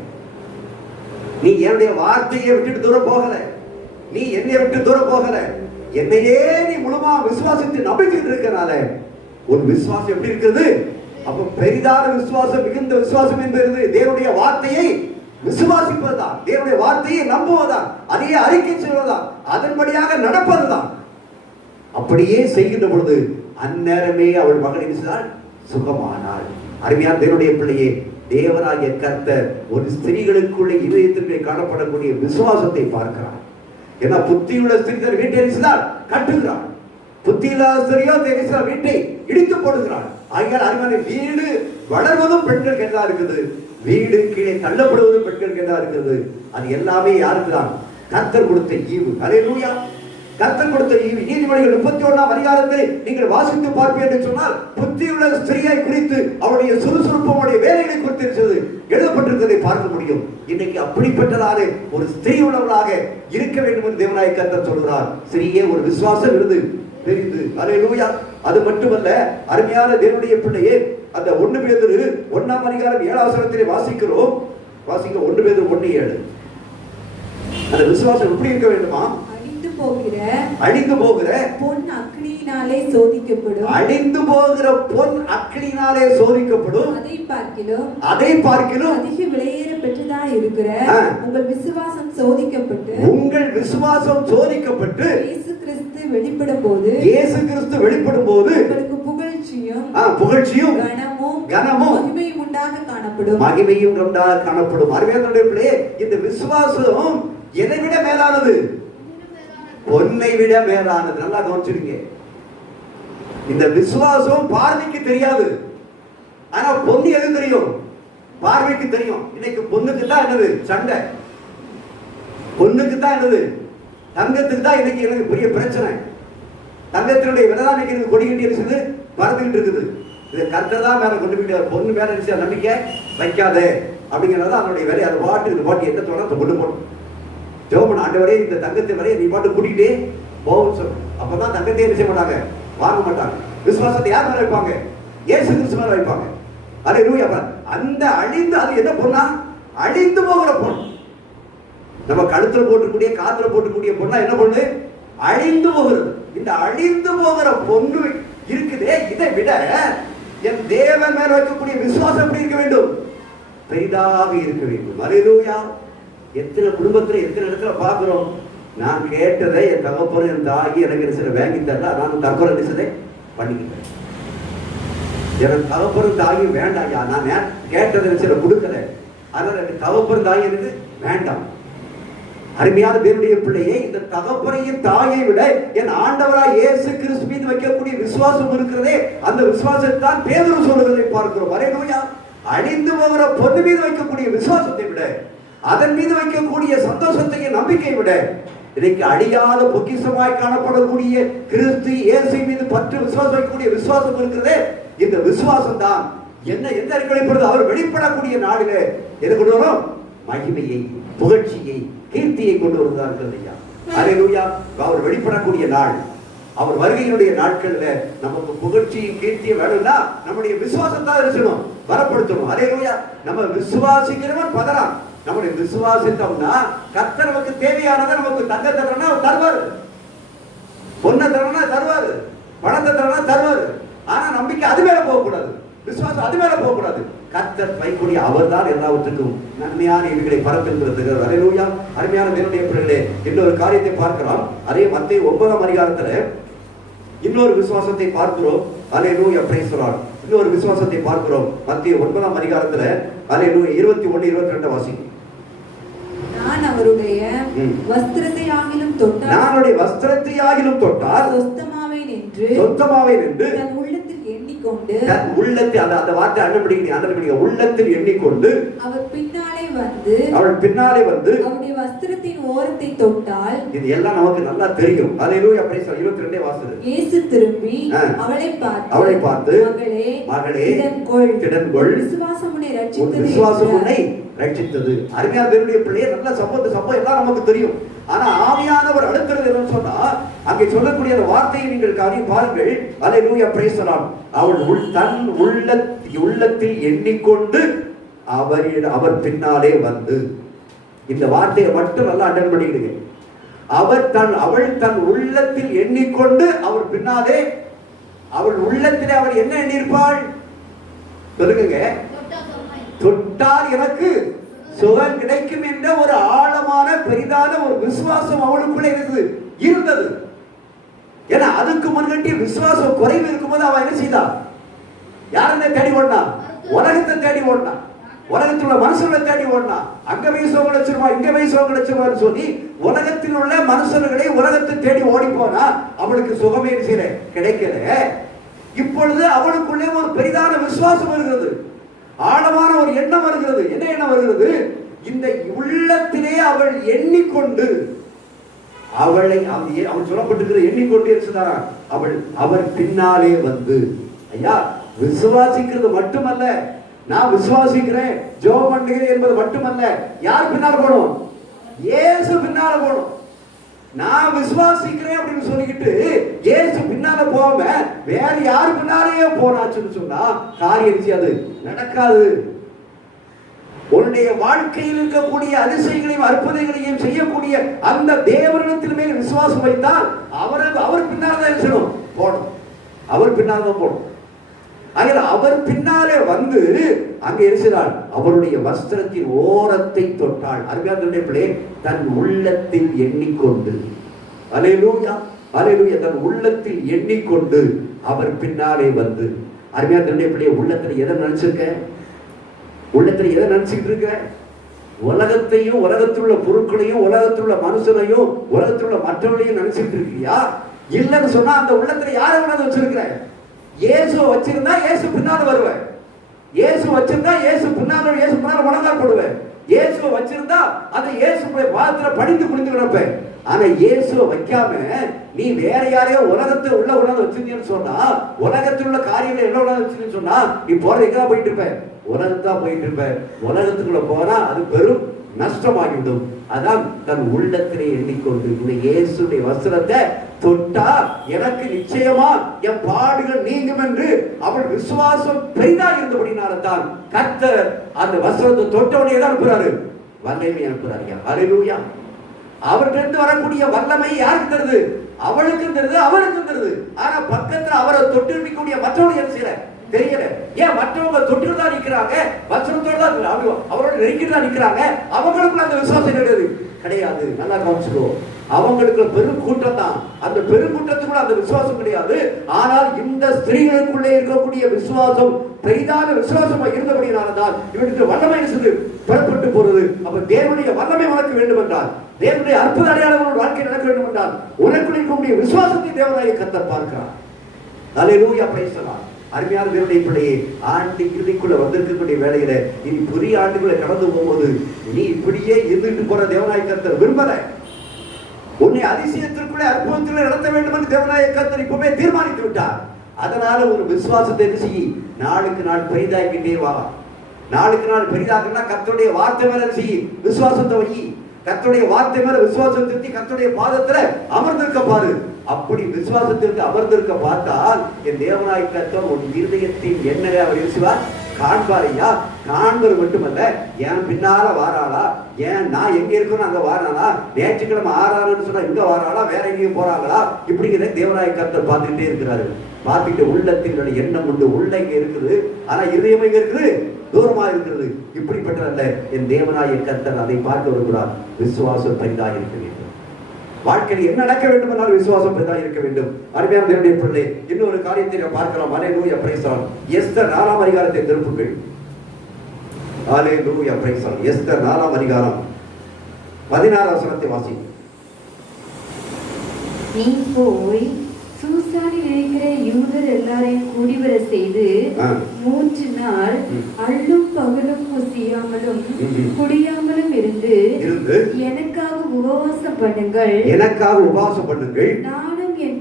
நீ என்னுடைய வார்த்தையை விட்டுட்டு தூரம் போகல, நீ என்னை விட்டு தூரம் போகல, என்னையே நீ முழுமா விசுவாசத்தை நம்பிக்கிட்டு இருக்கனால உன் விசுவாசம் எப்படி இருக்குது? அப்ப பெரிதான விசுவாசம், மிகுந்த விசுவாசம் என்பது தேவனுடைய வார்த்தையை விசுவாசிப்பதுதான், தேவனுடைய வார்த்தையை நம்புவதுதான், அதையே அறிக்கை செய்வதுதான், அதன்படியாக நடப்பதுதான். அப்படியே செய்கின்ற பொழுது அந்நேரமே அவள் மகள் என்ன சுகமானாள். அருமையான தேவனுடைய பிள்ளையே, தேவனாகிய கர்த்தர் ஒரு ஸ்திரீகளுக்குள்ளே இதயத்திலே காணப்படக்கூடிய விசுவாசத்தை பார்க்கிறார். ஏன்னா புத்தியுள்ள ஸ்திரீ வீட்டை கட்டுகிறாள், புத்தியில்லாத ஸ்திரீயோ தெரிவித்தால் வீட்டை இடித்து போடுகிறாள். ஆகியால் அருமையான வீடு வளர்வதும் பெண்களுக்கு என்ன இருக்குது, வீடு கீழே தள்ளப்படுவதும் பெண்களுக்கு என்ன இருக்கிறது? அது எல்லாமே யாருக்கு தான்? கர்த்தர் கொடுத்த ஈவு. அல்லேலூயா. கர்த்தர் கொடுத்த ஈவு. நீதிமொழிகள் 31ஆம் அதிகாரத்தில் நீங்கள் வாசித்து பார்ப்பீர்கள் என்று சொன்னால் புத்தியுள்ள ஸ்திரீயை குறித்து அவருடைய சுறுசுறுப்பும் அவருடைய வேலைகளை குறித்து எழுதப்பட்டிருக்கிறதை பார்க்க முடியும். இன்னைக்கு அப்படிப்பட்டதான ஒரு ஸ்திரீ உள்ளவளாக இருக்க வேண்டும் என்று தேவனாகிய கர்த்தர் சொல்கிறார். ஸ்திரீயே ஒரு விசுவாசம் இருந்து பெரிது. அல்லேலூயா. அது மட்டுமல்ல, அருமையான தேவனுடைய பிள்ளையே, அந்த 1 பேதுரு 1ஆம் அதிகாரம் 7ஆம் வசனத்திலே வாசிக்கிறோம். வாசிக்க 1 பேதுரு 1:7. அந்த விசுவாசம் எப்படி இருக்க வேண்டுமா? அழிந்து போகிற பொன் அக்கினியினாலே சோதிக்கப்படும். அழிந்து போகிற பொன் அக்கினியினாலே சோதிக்கப்படும். அதை பார்க்கிலும் அதிக விலையேற பெற்றதா இருக்கிற உங்கள் விசுவாசம் சோதிக்கப்பட்டு, உங்கள் விசுவாசம் சோதிக்கப்பட்டு இயேசு கிறிஸ்து வெளிப்படும் போது, உங்களுக்கு புகழ்ச்சியும் கனமும் மகிமையும் உண்டாக காணப்படும். அருமையான பிள்ளையே, இந்த விசுவாசம் எதை விட மேலானது? பொன்னை விட மேலானது. நல்லா கவனிச்சிருங்க. இந்த விசுவாசம் பார்வைக்கு தெரியாது, ஆனா பொண்ணு எது தெரியும்? பார்வைக்கு தெரியும். இன்னைக்கு பொண்ணுக்கு தான் என்னது சண்டை, பொண்ணுக்கு தான் என்னது, தங்கத்துக்கு தான் இன்னைக்கு எனக்கு பெரிய பிரச்சனை. தங்கத்தினுடைய விலை தான் இன்னைக்கு கொடிக்கிட்டு இருக்குது, பறந்துகிட்டு இருக்குது. இதை கர்த்தர் தான் மேல கொண்டு போயிட்டு பொண்ணு மேல நினைச்சா நம்பிக்கை வைக்காதே அப்படிங்கிறத அதனுடைய வேலை. அது பாட்டு இந்த பாட்டு எந்த தோணத்தை கொண்டு போகணும். ஜோபன் ஆண்டவரே இந்த தங்கத்தை வரைய நீ பாட்டு கூட்டிகிட்டே போகும் சொல்லு. அப்பதான் தங்கத்தை என்ன செய்ய மாட்டாங்க, வாங்க மாட்டாங்க. விசுவாசத்தை யார் மேல வைப்பாங்க? இயேசு கிறிஸ்து மேல வைப்பாங்க. அல்லேலூயா. அந்த அழிந்து, அது என்ன பொண்ணா? அழிந்து போகிற பொண்ணு. நம்ம கழுத்துல போட்டுக்கூடிய காத்துல போட்டுக்கூடிய பொண்ணா என்ன பொண்ணு? அழிந்து போகிறது. இந்த அழிந்து போகிற பொண்ணு இருக்குதே, இதை விட என் தேவன் மேல வைக்கக்கூடிய விசுவாசம் எப்படி இருக்க வேண்டும்? பெரிதாக இருக்க வேண்டும். அல்லேலூயா. எத்தனை குடும்பத்துல எத்தனை இடத்துல பாக்குறோம், நான் கேட்டதை என் தகப்பன் என் தாகி எனக்கு சில வாங்கி தரல, நான் தற்கொலை நிசதை பண்ணிக்கிட்டேன். எனக்கு தகப்பன் தாகி வேண்டாம், நான் கேட்டதை சில கொடுக்கல, அதனால எனக்கு தகப்பன் தாகி எனக்கு வேண்டாம். அருமையான தேவனுடைய பிள்ளையை, இந்த தகப்பனையும் தாயை விட என் ஆண்டவராய் இயேசு கிறிஸ்து மீது வைக்கக்கூடிய விசுவாசம் இருக்கிறதே, அந்த விசுவாசத்தை தான் பேதுரு சொல்லுவதை பார்க்கிறோம். அல்லேலூயா. அழிந்து போகிற பொண்ணு மீது வைக்கக்கூடிய விசுவாசத்தை விட, அதன் மீது வைக்கக்கூடிய சந்தோஷத்தையும் நம்பிக்கை விட, இன்னைக்கு அழியாத பொக்கிஷமாய் காணப்படக்கூடிய கிறிஸ்து இயேசு மீது பற்று விசுவாசம் வைக்கக்கூடிய விசுவாசம் இருக்கிறதே, இந்த விசுவாசம் தான் என்ன எந்த வெளிப்படுது? அவர் வெளிப்படக்கூடிய நாளிலே எது கொண்டு வரும்? மகிமையை, புகழ்ச்சியை, கீர்த்தியை கொண்டு வருவதா இருக்கிறது. ஐயா அல்லேலூயா. அவர் வெளிப்படக்கூடிய நாள், அவர் வருகையினுடைய நாட்கள்ல நமக்கு புகழ்ச்சியும் கீர்த்தியும் வேணும்னா நம்முடைய விசுவாசத்தை இருக்கணும், பலப்படுத்தணும். அல்லேலூயா. நம்ம விசுவாசிக்கிறவன் பதறான். நம்முடைய விசுவாசித்தோம்னா கர்த்தர் நமக்கு தேவையானதை நமக்கு தங்க தரனா தருவாரு, பொண்ணை தரனா தருவாரு, பணத்தை தரனா தருவாரு. ஆனா நம்பிக்கை அது மேல போகக்கூடாது, விசுவாசம் அது மேல போகக்கூடாது. கர்த்தர் வைக்கூடிய அவர் தான் எல்லாவற்றுக்கும் நன்மையான இவைகளை பரப்புகிறது. அல்லேலூயா. அருமையான தேவனுடைய பிள்ளைகளே, இன்னொரு காரியத்தை பார்க்கிறோம். அதே மத்தேயு 9ஆம் அதிகாரத்துல இன்னொரு விசுவாசத்தை பார்க்கிறோம். அல்லேலூயா. Praise the lord. இன்னொரு விசுவாசத்தை பார்க்கிறோம் மத்தேயு 9ஆம் அதிகாரத்துல. அல்லேலூயா. 21 22 வாசிங்க. நான் அவருடைய வஸ்திரத்தை ஆகிலும் தொட்டால், நானுடைய வஸ்திரத்தை ஆகிலும் தொட்டால் சொஸ்தமாவேன் என்று தன் உள்ளத்தில் எண்ணிக்கொண்டு, தன் உள்ளத்தில், அந்த வார்த்தை அனுப்பிடுங்க, உள்ளத்தில் எண்ணிக்கொண்டு அவள் பின்னாலே வந்து அவருடைய வஸ்திரத்தின் ஓரத்தை தொட்டால், இது எல்லாம் நமக்கு நல்லா தெரியும். அல்லேலூயா. பிரைஸ் 22 வாசிங்க. இயேசு திரும்பி அவளை பார்த்து மகளே திடன்கொள், விசுவாசம் உன்னை ரட்சித்தது. அருமையான தேவனுடைய பிள்ளையே, நல்ல சம்பவம் எல்லாம் நமக்கு தெரியும். ஆனா ஆவியானவர் அடுத்தது என்னன்னு சொன்னா, அங்கே சொல்லக்கூடிய அந்த வார்த்தையை நீங்கள் பாருங்கள். அல்லேலூயா, பிரைஸ் தி லார்ட். அவள் தன் உள்ளத்தில் எண்ணிக்கொண்டு அவர் பின்னாலே வந்து, இந்த வார்த்தையை மட்டும் நல்லா அட்டன் பண்ணிடுங்க. அவள் தன் உள்ளத்தில் எண்ணிக்கொண்டு அவர் பின்னாலே, அவள் உள்ளத்திலே அவள் என்ன எண்ணிருப்பாள் சொல்லுங்க? தொட்டால் எனக்கு சுகம் கிடைக்கும் என்ற ஒரு ஆழமான பெரிதான ஒரு விசுவாசம் அவளுக்குள்ளே இருந்தது. ஏன்னா அதுக்கு முன்கட்டி விசுவாசம் குறைவு இருக்கும்போது அவன் என்ன செய்தான்? யாருன்னு தேடி ஓடினா? உலகத்தை தேடி ஓடினா, உலகத்தில் உள்ள மனுஷர்களை தேடி ஓடினா. அங்க போய் சுகம் கிடைச்சிருவா, இங்க போய் சுகம் கிடைச்சிருவான்னு சொல்லி உலகத்தில் உள்ள மனுஷர்களை உலகத்தை தேடி ஓடி போனா அவளுக்கு சுகமே கிடைக்கல. இப்பொழுது அவளுக்குள்ளே ஒரு பெரிதான விசுவாசம் வருகிறது, ஆழமான ஒரு எண்ணம் வருகிறது. என்ன எண்ணம் வருகிறது? இந்த உள்ளத்திலே அவள் எண்ணிக்கொண்டு, அவள் சொல்லப்பட்டிருக்கிற எண்ணிக்கொண்டு அவர் பின்னாலே வந்து. ஐயா, விசுவாசிக்கிறது மட்டுமல்ல, நான் விசுவாசிக்கிறேன் ஜெபம் பண்ணுகிறேன் என்பது மட்டுமல்ல. யார் பின்னால போகணும்? இயேசு பின்னால போகணும். நான் விசுவாசிக்கிறேன் அப்படின்னு சொல்லிக்கிட்டு இயேசு பின்னால போகாம வேற யாரு பின்னாலேயே போனாச்சுன்னு சொன்னா காரியம் அது நடக்காது. உன்னுடைய வாழ்க்கையில் இருக்கக்கூடிய அதிசயங்களையும் அற்புதங்களையும் செய்யக்கூடிய அந்த தேவனிடத்தில் மேல் விசுவாசம் வைத்தால் அவர் பின்னால் தான் போடும். அவர் பின்னால் தான் போடும். அவர் பின்னாலே வந்து அங்கே இருக்கிறாள். அவருடைய வஸ்திரத்தின் ஓரத்தை தொட்டாள். அருமையான தன் உள்ளத்தில் எண்ணிக்கொண்டு, அல்லேலூயா அல்லேலூயா, தன் உள்ளத்தில் எண்ணிக்கொண்டு அவர் பின்னாலே வந்து. அருமையான உள்ளத்துல எதை நினைச்சிருக்க? உள்ளத்துல எதை நினைச்சுக்கிட்டு இருக்க? உலகத்தையும், உலகத்தில் உள்ள பொருட்களையும், உலகத்தில் உள்ள மனுஷனையும், உலகத்தில் உள்ள மற்றவர்களையும் நினைச்சுக்கிட்டு இருக்கியா? இல்லைன்னு சொன்னா அந்த உள்ளத்துல யாரை உணர்ந்து வச்சிருக்கிற? இயேசு வச்சிருந்தா இயேசு பின்னால வருவேன். இயேசு வச்சிருந்தா இயேசு பின்னால முழங்கால் போடுவேன். இயேசுவை வச்சிருந்தா அந்த இயேசுடைய பாதத்துல படிந்து குடிந்து கிடப்பேன். ஆனா இயேசுவை வைக்காம நீ வேற யாரையோ உலகத்தை உள்ள உணர்ந்து வச்சிருந்தீன்னு சொன்னா, உலகத்தில் உள்ள காரியங்களை என்ன உணர்ந்து வச்சிருந்தீன்னு சொன்னா, நீ போறது எங்க போயிட்டு இருப்ப? உலகத்தான் போயிட்டு இருப்ப. உலகத்துக்குள்ள போனா அது பெரும் நஷ்டமாகிவிடும். அதான் தன் உள்ளத்திலே எண்ணிக்கொண்டு இந்த இயேசுடைய வஸ்திரத்தை தொட்டா எனக்கு நிச்சயமா என் பாடுகள் நீங்கும் என்று அவள் விசுவாசம் பெரிதா இருந்தபடினால்தான் கர்த்தர் அந்த வஸ்திரத்தை தொட்டவனே தான் அனுப்புறாரு, வல்லமை அனுப்புறாரு. அல்லேலூயா. அவர்கிட்ட வரக்கூடிய வல்லமை யாருக்கு தருது? அவளுக்கு தருது, அவளுக்கு தருது. ஆனா பக்கத்துல அவரை தொட்டு இருக்கக்கூடிய மற்றவங்க என்ன செய்யல தெரியல. ஏன் மற்றவங்க தொட்டு தான் நிக்கிறாங்க, வசனத்தோட தான் அவரோட நெருங்கிட்டு தான் நிக்கிறாங்க. அவங்களுக்குள்ள அந்த விசுவாசம் கிடையாது. நல்லா கவனிச்சுக்கோ. அவங்களுக்கு பெரும் கூட்டம் தான், அந்த பெருங்கூட்டத்துக்குள்ள அந்த விசுவாசம் கிடையாது. ஆனால் இந்த ஸ்திரீகளுக்குள்ளே இருக்கக்கூடிய விசுவாசம் பெரிதான விசுவாசமா இருந்தபடியால்தான் இவனுக்கு வல்லமை புறப்பட்டு போறது. அப்ப தேவனுடைய வல்லமை உனக்கு வேண்டும் என்றால், தேவனுடைய அற்புத அடையாளங்கள் வாழ்க்கை நடக்க வேண்டும் என்றால் உனக்குள்ள இருக்கக்கூடிய விசுவாசத்தை தேவனாய கர்த்தர் பார்க்கிறார். அல்லேலூயா, பிரைஸ் தி லார்ட். அருமையான தேவனுடைய பிள்ளையே, ஆண்டு இறுதிக்குள்ள வந்திருக்கக்கூடிய வேலையில இனி புதிய ஆண்டுகளை கடந்து போகும்போது நீ இப்படியே இருந்துட்டு போற தேவனாய கர்த்தர் விரும்பல. உன்னை அதிசயத்திற்குள்ளே அற்புதத்தில் நடத்த வேண்டும் என்று தேவனாய கர்த்தர் இப்பவே தீர்மானித்து விட்டார். அதனால ஒரு விசுவாசத்தை செய்ய நாளுக்கு நாள் பெரிதாக்கிட்டே வா. நாளுக்கு நாள் பெரிதாக்குனா கர்த்தருடைய வார்த்தை மேல செய்ய விசுவாசத்தை வை. கர்த்தருடைய வார்த்தை மேல விசுவாசத்தை கர்த்தருடைய பாதத்துல அமர்ந்திருக்க பாரு. அப்படி விசுவாசத்திற்கு அமர்ந்திருக்க பார்த்தால் என் தேவனாய கர்த்தர் உன் இருதயத்தின் எண்ணங்களை அவர் யோசிவார், காண்பாரையா. காண்பது மட்டுமல்ல, ஏன் பின்னால வாராளா, ஏன் நான் எங்க இருக்கணும் அங்க வாராளா, நேற்றுக்கிழமை ஆறாளுன்னு சொன்னா இங்க வாராளா, வேற எங்கேயும் போறாங்களா, இப்படிங்கிற தேவனாய கர்த்தர் பார்த்துட்டே இருக்கிறாரு. பார்த்துட்டு உள்ளத்தின் எண்ணம் உண்டு, உள்ள இங்க இருக்குது, ஆனா இருதயம் எங்க இருக்குது? தூரமா இருக்கிறது. இப்படிப்பட்டதல்ல என் தேவனாய கர்த்தர் அதை பார்க்க வருகிறார். விசுவாசம் பெரிதாக இருக்க வேண்டும். வாழ்க்கையில் என்ன நடக்க வேண்டும் என்றால் விசுவாசம் பெரிதாக இருக்க வேண்டும். அருமையான தேவனுடைய பிள்ளை, இன்னொரு காரியத்தை நாம் பார்க்கலாம். அல்லேலூயா, பிரைஸ் தி லார்ட். எஸ்தர் 4ஆம் அதிகாரத்தை திருப்புங்கள். அல்லேலூயா, பிரைஸ் தி லார்ட். எஸ்தர் 4ஆம் அதிகாரம் 16ஆம் வசனத்தை வாசி. நீ போய் சூசானில் இருக்கிற யூதர் எல்லாரையும் கூடிவர செய்து 3 நாள் அள்ளும் பகலும் புசியாமலும் குடியாமலும் இருந்து எனக்காக உபவாசம் பண்ணுங்கள். எனக்காக உபவாசம் பண்ணுங்கள். நானும் என்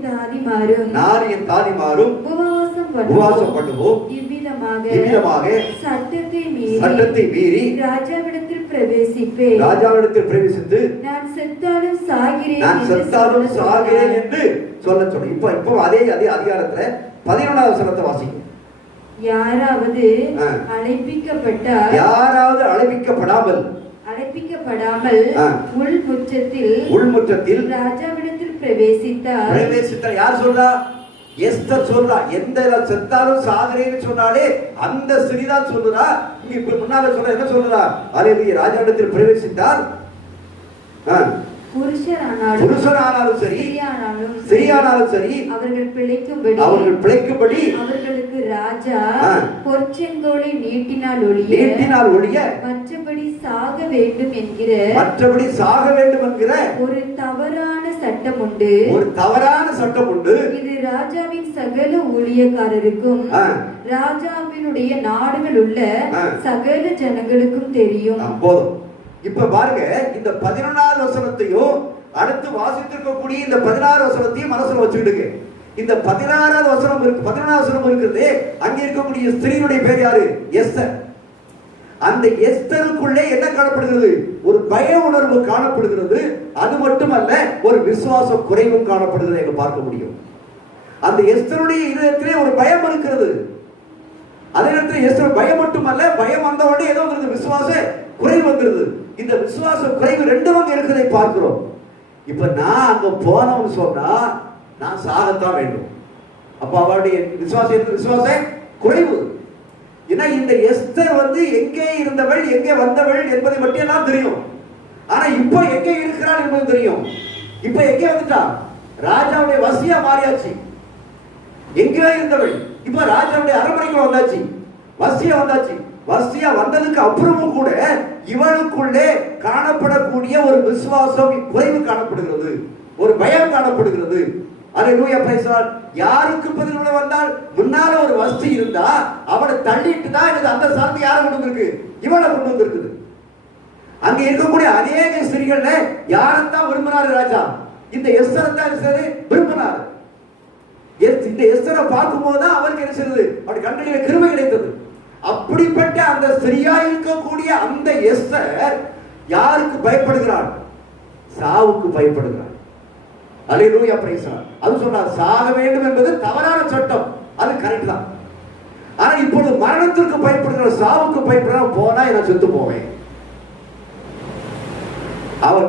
தாதிமாரும் உபவாசம் பண்ணுவோம். இவ்விதமாக சட்டத்தை மீறி ராஜாவிடத்தில் பிரவேசிப்பேன். பிரவேசித்து நான் செத்தாலும் சாகிறேன் என்று சொல்ல. இப்போ அதே அதிகாரத்துல 11வது வசனத்தை வாசிக்கும். யாராவது அழைப்பிக்கப்படாமல் உள்முற்றத்தில் ராஜாவிடத்தில் பிரவேசித்தார். யார் சொல்றா? எஸ்தர் சொல்றா. எந்த செத்தாலும் சாகிறேன்னு சொன்னாலே அந்த ஸ்திரீதான் சொல்றா. இங்க இப்ப முன்னால சொல்ற என்ன சொல்றா? அல்லேலூயா. ராஜாவிடத்தில் பிரவேசித்தார். புருஷனானாலும் சரி ஸ்திரீயானாலும் சரி அவர்கள் பிழைக்கும்படி அவர்களுக்கு ராஜா பொற்செங்கோலை நீட்டினால் ஒழிய மற்றபடி சாக வேண்டும் என்கிற ஒரு தவறான சட்டம் உண்டு. இது ராஜாவின் சகல ஊழியக்காரருக்கும் ராஜாவினுடைய நாடுகள் உள்ள சகல ஜனங்களுக்கும் தெரியும். போதும். இப்ப பாருங்க, இந்த 11வது வசனத்தையும் அடுத்து வாசித்திருக்கக்கூடிய இந்த 16 வசனத்தையும் மனசுல வச்சுக்கிடுங்க. இந்த 16வது வசனம் இருக்கு, 11வது வசனம் இருக்குது. அங்க இருக்கக்கூடிய ஸ்திரீனுடைய பேர் யாரு? எஸ்தர். அந்த எஸ்தருக்குள்ளே என்ன காணப்படுகிறது? ஒரு பய உணர்வு காணப்படுகிறது. அது மட்டுமல்ல, ஒரு விசுவாச குறைவும் காணப்படுகிறது என்று பார்க்க முடியும். அந்த எஸ்தருடைய இதயத்திலே ஒரு பயம் இருக்கிறது. அதே நேரத்தில் எஸ்தர் பயம் மட்டுமல்ல, பயம் வந்த உடனே ஏதோ விசுவாச குறைவு வந்துருது. இந்த விசுவாச குறைவு ரெண்டும் அங்க இருக்கிறதை பார்க்கிறோம். இப்ப நான் அங்க போனவன்னு சொன்னா நான் சாகத்தான் வேண்டும். அப்ப அவருடைய விசுவாச குறைவு. ஏன்னா இந்த எஸ்தர் எங்கே இருந்தவள், எங்கே வந்தவள் என்பதை மட்டும் எல்லாம் தெரியும். ஆனா இப்ப எங்கே இருக்கிறாள் என்பது தெரியும். இப்ப எங்கே வந்துட்டா? ராஜாவுடைய வசியா மாறியாச்சு. எங்கே இருந்தவள் இப்ப ராஜாவுடைய அரண்மனைக்குள்ள வந்தாச்சு, வசியா வந்தாச்சு. வசியா வந்ததுக்கு அப்புறமும் கூட இவளுக்குள்ளே காணப்படக்கூடிய ஒரு விசுவாசம் குறைவு காணப்படுகிறது, ஒரு பயம் காணப்படுகிறது. அல்லேலூயா, பிரைஸ் தி லார்ட். யாருக்கு பதில் வந்தால் முன்னால ஒரு வஸ்தி இருந்தா அவளை தள்ளிட்டு தான் அந்த சாந்தி யாரை கொண்டு வந்திருக்கு? இவளை கொண்டு வந்திருக்குது. அங்க இருக்கக்கூடிய அநேக ஸ்திரீகள்ல யாரைத்தான் விரும்பினாரு ராஜா? இந்த எஸ்தரை தான் விரும்பினாரு. இந்த எஸ்தரை பார்க்கும் போதுதான் அவருக்கு என்ன செய்தது? அப்படி கண்களிலே கிருபை கிடைத்தது. அப்படிப்பட்ட அந்த ஸ்திரீயா இருக்கக்கூடிய அந்த எஸ்தர் யாருக்கு பயப்படுகிறார்? சாவுக்கு பயப்படுகிறார். அல்லேலூயா, பிரைஸ் தி லார்ட். அது சொன்னார், சாக வேண்டும் என்பது தவறான சட்டம், அது கரெக்ட் தான். ஆனா இப்பொழுது மரணத்திற்கு பயப்படுகிற, சாவுக்கு பயப்படுகிற, போனா நான் செத்து போவேன். அவர்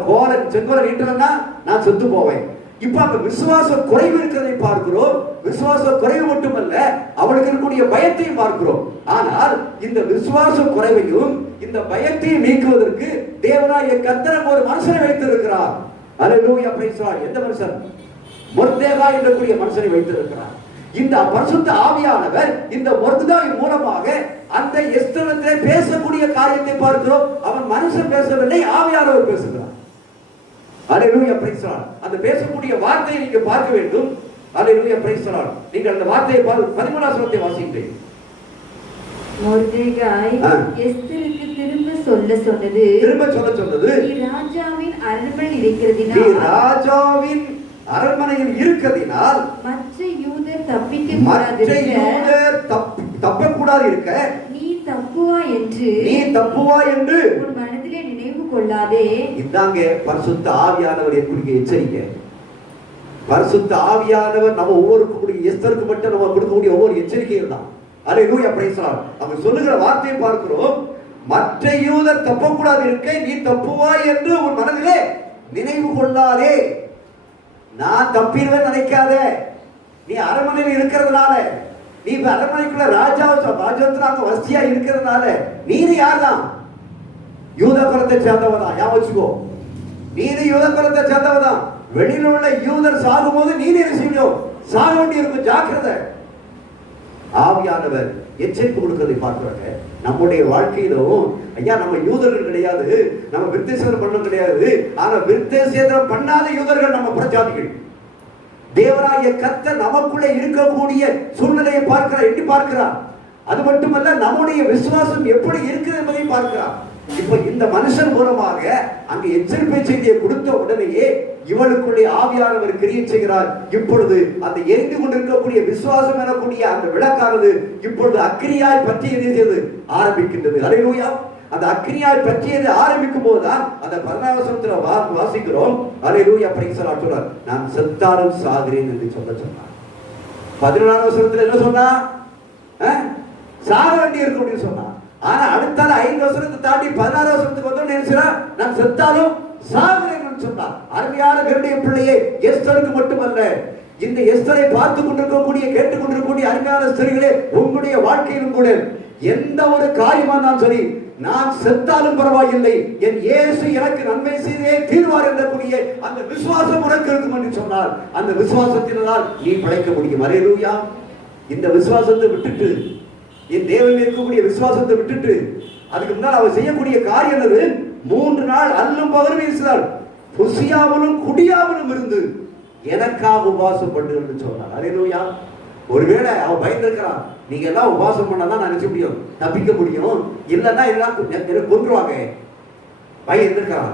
செங்கோலை நீட்டலன்னா நான் செத்து போவேன். இப்ப அந்த விசுவாச குறைவு இருக்கிறதை பார்க்கிறோம். விசுவாச குறைவு மட்டுமல்ல, அவளுக்கு இருக்கக்கூடிய பயத்தையும் பார்க்கிறோம். ஆனால் இந்த விசுவாச குறைவையும் இந்த பயத்தையும் நீக்குவதற்கு தேவனாகிய கர்த்தர் ஒரு மனுஷனை வைத்திருக்கிறார். அல்லேலூயா, பிரைஸ் தி லார்ட். எந்த மனுஷன்? மொர்தெகாய் என்கிற மனுஷனை வைத்திருக்கிறார். இந்த பரிசுத்த ஆவியானவர் இந்த மொர்தெகாய் மூலமாக அந்த எஸ்தரிடத்திலே பேசக்கூடிய காரியத்தை பார்க்கிறோம். அவன் மனுஷன் பேசவில்லை, ஆவியானவர் பேசுகிறார். அல்லேலூயா, பிரைஸ் தி லார்ட். அந்த பேசக்கூடிய வார்த்தையை நீங்க பார்க்க வேண்டும். அல்லேலூயா, பிரைஸ் தி லார்ட். நீங்கள் அந்த வார்த்தையை 13வது வசனத்தை வாசிக்கிறீங்க. மொர்தெகாய் எஸ்தருக்கு திரும்ப சொல்ல சொன்னது, நீ ராஜாவின் அரண்மனையில் இருக்கிறதினால் மற்ற யூதர் தப்பக்கூடாது இருக்க நீ தப்புவா என்று உன் மனதிலே நினைவு கொள்ளாதே. இதாங்க பரிசுத்த ஆவியானவர் எங்களுக்கு எச்சரிக்கை. பரிசுத்த ஆவியானவர் நம்ம ஒவ்வொருக்கூடிய எஸ்தருக்கு மட்டும் நம்ம கொடுக்கக்கூடிய ஒவ்வொரு எச்சரிக்கையும் தான். அல்லேலூயா, பிரைஸ் தி லார்ட். அவங்க சொல்லுகிற வார்த்தையை பார்க்கிறோம். மற்ற யூதர் தப்பக்கூடாது இருக்க நீ தப்புவாய் என்று உன் மனதிலே நினைவு கொள்ளாதே. நான் தப்பிடுவேன் நினைக்காத. நீ அரண்மனையில் இருக்கிறதுனால, நீ அரண்மனைக்குள்ள ராஜாவுக்கு வசதியா இருக்கிறதுனால நீ யார்தான்? யூத குலத்தை சேர்ந்தவதான். ஞாபகம் வச்சுக்கோ, நீ யூத குலத்தை சேர்ந்தவதான். வெளியில் உள்ள யூதர் சாகும் போது நீ என்ன செய்யணும்? சாக வேண்டி இருக்கும். ஜாக்கிரதை. ஆவியானவர் எச்சரிக்கை கொடுக்கிறதை பார்க்கிறாங்க. நம்முடைய வாழ்க்கையிலும் ஐயா நம்ம யூதர்கள் கிடையாது, நம்ம விருத்தசேதனம் பண்ண கிடையாது. ஆனா விருத்தசேதனம் பண்ணாத யூதர்கள் நம்ம பிரஜாதிகள். தேவனாகிய கர்த்தர் நமக்குள்ளே இருக்கக்கூடிய சூழ்நிலையை பார்க்கிறார், எண்ணி பார்க்கிறார். அது மட்டுமல்ல, நம்முடைய விசுவாசம் எப்படி இருக்குது என்பதை பார்க்கிறார். இப்ப இந்த மனுஷன் மூலமாக அங்க எச்சரிப்பை செய்தியை கொடுத்த உடனேயே இவளுக்குள்ளே ஆவியானவர் கிரியை செய்கிறார். இப்பொழுது அந்த எரிந்து கொண்டிருக்கக்கூடிய விசுவாசம் எனக்கூடிய அந்த விளக்கானது இப்பொழுது அக்கினியாய் பற்றியது ஆரம்பிக்கின்றது. அல்லேலூயா. அந்த அக்கினியாய் பற்றியது ஆரம்பிக்கும் போதுதான் அந்த 14 வசனத்துல வாசிக்கிறோம். அல்லேலூயா. பிரைஸ் தி லார்ட் சொல்றார், நான் செத்தாலும் சாகிறேன் என்று சொன்னார். 14 வசனத்துல என்ன சொன்னா? சாக வேண்டி இருக்கு அப்படின்னு சொன்னா. ஆனா அடுத்தால 5 வசனத்தை தாண்டி 16 வசனத்துக்கு வந்து என்ன செய்யறார்? நான் செத்தாலும் சாகிறேன் என்று சொன்னார். அருமையான கர்த்தருடைய பிள்ளையே, எஸ்தருக்கு மட்டுமல்ல, இந்த எஸ்தரை பார்த்து கொண்டிருக்கக்கூடிய கேட்டுக் கொண்டிருக்கக்கூடிய அருமையான ஸ்திரீகளே, உங்களுடைய வாழ்க்கையிலும் கூட எந்த ஒரு காரியமானாலும் சரி, நான் செத்தாலும் பரவாயில்லை, என் இயேசு எனக்கு நன்மை செய்தே தீர்வார் என்றக்கூடிய அந்த விசுவாசம் உனக்கு இருக்கும் என்று சொன்னார். அந்த விசுவாசத்தினால் நீ பிழைக்க முடியும். அல்லேலூயா. இந்த விசுவாசத்தை விட்டுட்டு, என் தேவன் இருக்கக்கூடிய விசுவாசத்தை விட்டுட்டு, அதுக்கு முன்னால் அவர் செய்யக்கூடிய காரியம் என்னது? 3 நாள் அல்லும் பகலும் வீசினார், புசியாமலும் குடியாமலும் இருந்து எனக்காக உபவாசம் பண்ணு என்று சொன்னார். அல்லேலூயா. ஒருவேளை அவன் பயந்திருக்கிறான், நீங்க எல்லாம் உபவாசம் பண்ணாதான் நான் நினைச்ச முடியும், தப்பிக்க முடியும், இல்லைன்னா எல்லாம் கொன்றுவாங்க, பயந்திருக்கிறான்.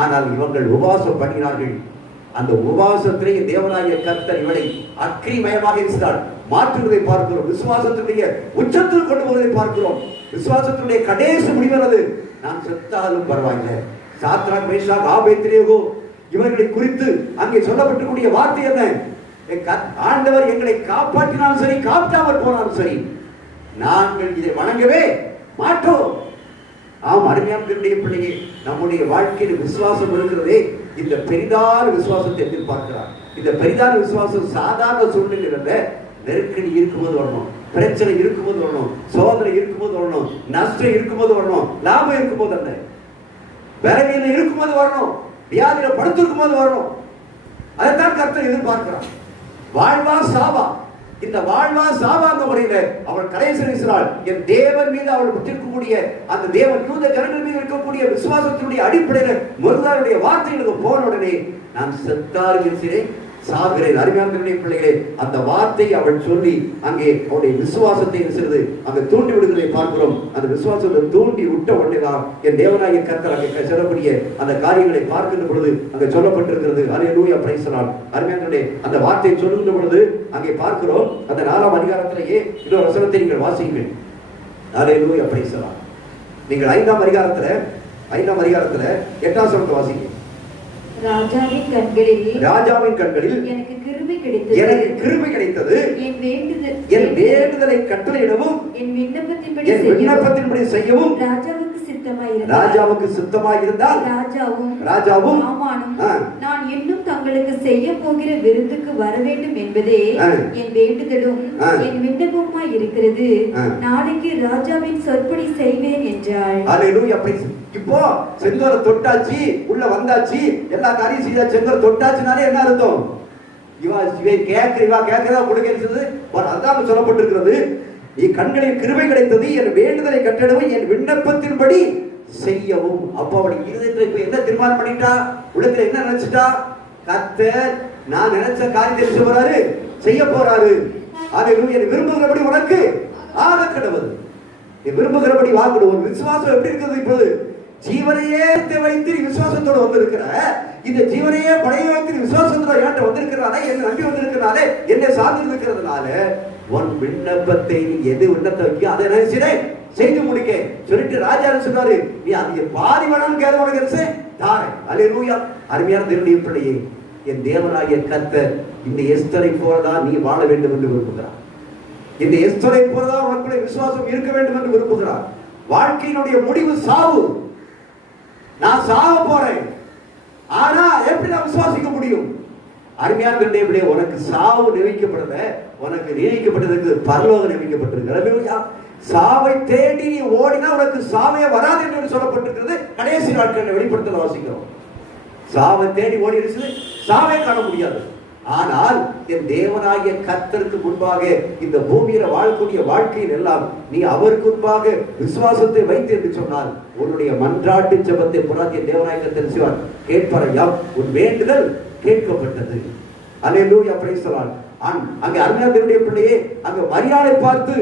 ஆனால் இவங்கள் உபவாசம் பண்ணினார்கள். அந்த உபவாசத்திலே தேவனாகிய கர்த்தர் இவளை அக்கினிமயமாக இருக்கிறார் மாற்றுவதை பார்க்கிறோம். விசுவாசத்தினுடைய உச்சத்தில் கொண்டு போவதை பார்க்கிறோம். விசுவாசத்தினுடைய கடைசி முடிவானது, நான் செத்தாலும் பரவாயில்லை. சாத்ராக், மேஷாக், ஆபேத்நேகோ இவர்களை குறித்து அங்கே சொல்லப்பட்டிருக்கூடிய வார்த்தை என்ன? ஆண்டவர் எங்களை காப்பாற்றினாலும் சரி, காப்பாற்றாமல் போனாலும் சரி, நாங்கள் இதை வணங்கவே மாட்டோம். ஆம், அருமையான பிள்ளையே, நம்முடைய வாழ்க்கையில் விசுவாசம் இருக்கிறதே, இந்த பெரிதான விசுவாசத்தை எதிர்பார்க்கிறார். இந்த பெரிதான விசுவாசம் சாதாரண சூழ்நிலையில் அல்ல. நெருக்கடி இருக்கும்போது வரணும், பிரச்சனை இருக்கும்போது வரணும், சோதனை இருக்கும்போது வரணும், நஷ்டம் இருக்கும்போது வரணும், லாபம் இருக்கும்போது அல்ல. விரைவில் இருக்கும்போது வரணும், வியாதியில படுத்திருக்கும் போது வரணும். அதைத்தான் கர்த்தர் எதிர்பார்க்கிறார். வாழ்வா சாவா, இந்த வாழ்வா சாவாங்க முறையில அவள் கடைசி இருக்கிறாள். என் தேவன் மீது அவள் விட்டிருக்கக்கூடிய அந்த தேவன் யூத ஜனங்கள் மீது இருக்கக்கூடிய விசுவாசத்தினுடைய அடிப்படையில முருகாருடைய வார்த்தைகளுக்கு போன உடனே நான் செத்தார் இருக்கிறேன், சாகிறேன். அருமையான பிள்ளைகளே, அந்த வார்த்தையை அவள் சொல்லி அங்கே அவருடைய விசுவாசத்தை இருக்கிறது அங்க தூண்டி விடுவதை பார்க்கிறோம். அந்த விசுவாசத்தை தூண்டி விட்ட உடனேதான் என் தேவனாகிய கர்த்தர் அங்கே சொல்லக்கூடிய அந்த காரியங்களை பார்க்கின்ற பொழுது அங்கே சொல்லப்பட்டிருக்கிறது. அல்லேலூயா, பிரைஸ் தி லார்ட். அருமையான அந்த வார்த்தையை சொல்லுகின்ற பொழுது அங்கே பார்க்கிறோம். அந்த 4ஆம் அதிகாரத்திலேயே இன்னொரு வசனத்தை நீங்கள் வாசியுங்கள். அல்லேலூயா, பிரைஸ் தி லார்ட். நீங்கள் 5ஆம் அதிகாரத்துல 8ஆம் வசனத்தை வாசிங்க. ராஜாவின் கண்களில் எனக்கு கிருபை கிடைத்தது, என் வேண்டுதலை கட்டளையிடவும் என் விண்ணப்பத்தின்படி செய்யவும் ராஜாவுக்கு சித்தமாய் இருந்தால் ராஜாவும் ஆமானும் நான் இன்னும் தங்களுக்கு செய்ய போகிற விருந்துக்கு வர வேண்டும் என்பதே என் வேண்டுதலும் என் விண்ணப்பமாய் இருக்கிறது. நாளைக்கு ராஜாவின் சொற்படி செய்வேன் என்றாள். அல்லேலூயா. இப்போ செங்கோலை தொட்டாச்சு, உள்ள வந்தாச்சு, எல்லா காரியம் செய்தா. செங்கோலை தொட்டாச்சுனாலே என்ன அர்த்தம்? இவா கேட்கிறதா கொடுக்கிறது. அதான் சொல்லப்பட்டிருக்கிறது, நீ கண்களில் கிருபை கிடைத்தது, என் வேண்டுதலை கட்டளவும் என் விண்ணப்பத்தின்படி செய்யவும். அப்போ அவளுடைய இருதயத்துல இப்ப என்ன தீர்மானம் பண்ணிட்டா? உள்ளத்துல என்ன நினைச்சிட்டா? கர்த்தர் நான் நினைச்ச காரியத்தை செய்ய போறாரு. அல்லேலூயா. விரும்புகிறபடி உனக்கு ஆக கடவுள், நீ விரும்புகிறபடி வாங்கணும். விசுவாசம் எப்படி இருக்கிறது? இப்போது ஜீவனையே வைத்து விசுவாசத்தோடு வந்திருக்கிற, இந்த ஜீவனையே பழைய வைத்து விசுவாசத்தோட ஏற்ற வந்திருக்கிறானே, என்னை நம்பி வந்திருக்கிறானே, என்னை சார்ந்து இருக்கிறதுனால உன் விண்ணப்பத்தை எது விண்ணப்பத்தை வைக்க அதை நினைச்சிடேன் செய்து முடிக்க சொல்லிட்டு ராஜா சொன்னாரு, நீ அது பாதி வேணாலும் கேள்வி உனக்கு தாரேன். அல்லேலூயா. அருமையான தேவனுடைய பிள்ளையே, என் தேவனாகிய கர்த்தர் இந்த எஸ்தரை போலதான் நீ வாழ வேண்டும் என்று விரும்புகிறார். இந்த எஸ்தரை போலதான் உனக்குடைய விசுவாசம் இருக்க வேண்டும் என்று விரும்புகிறார். வாழ்க்கையினுடைய முடிவு சாவு. நான் சாவ போறேன், ஆனா எப்படி நான் விசுவாசிக்க முடியும்? அருமையான தேவனே, உனக்கு சாவு நியமிக்கப்படல, உனக்கு நியமிக்கப்பட்டதுக்கு பரலோகம் நியமிக்கப்பட்டிருக்கிறது. சாவை தேடி நீ ஓடினா உனக்கு சாவே வராது என்று சொல்லப்பட்டிருக்கிறது. கடைசி நாட்களில் வெளிப்படுத்தல வாசிக்கிறோம். சாவை தேடி ஓடி இருக்குது, சாவை காண முடியாது. ஆனால் என் தேவனாகிய கர்த்தருக்கு முன்பாக இந்த பூமியில வாழக்கூடிய வாழ்க்கையில் எல்லாம் நீ அவருக்கு முன்பாக விசுவாசத்தை வைத்து என்று சொன்னால் உன்னுடைய மன்றாட்டு ஜெபத்தை புறாத்திய தேவனாகிய கர்த்தர் செய்வார். கேட்பாரையாம், உன் வேண்டுதல் கேட்கப்பட்டது. அல்லேலூயா, பிரைஸ் தி லார்ட். அங்கே அருமையான தேவனுடைய பிள்ளையே, அங்க மரியாதை பார்த்து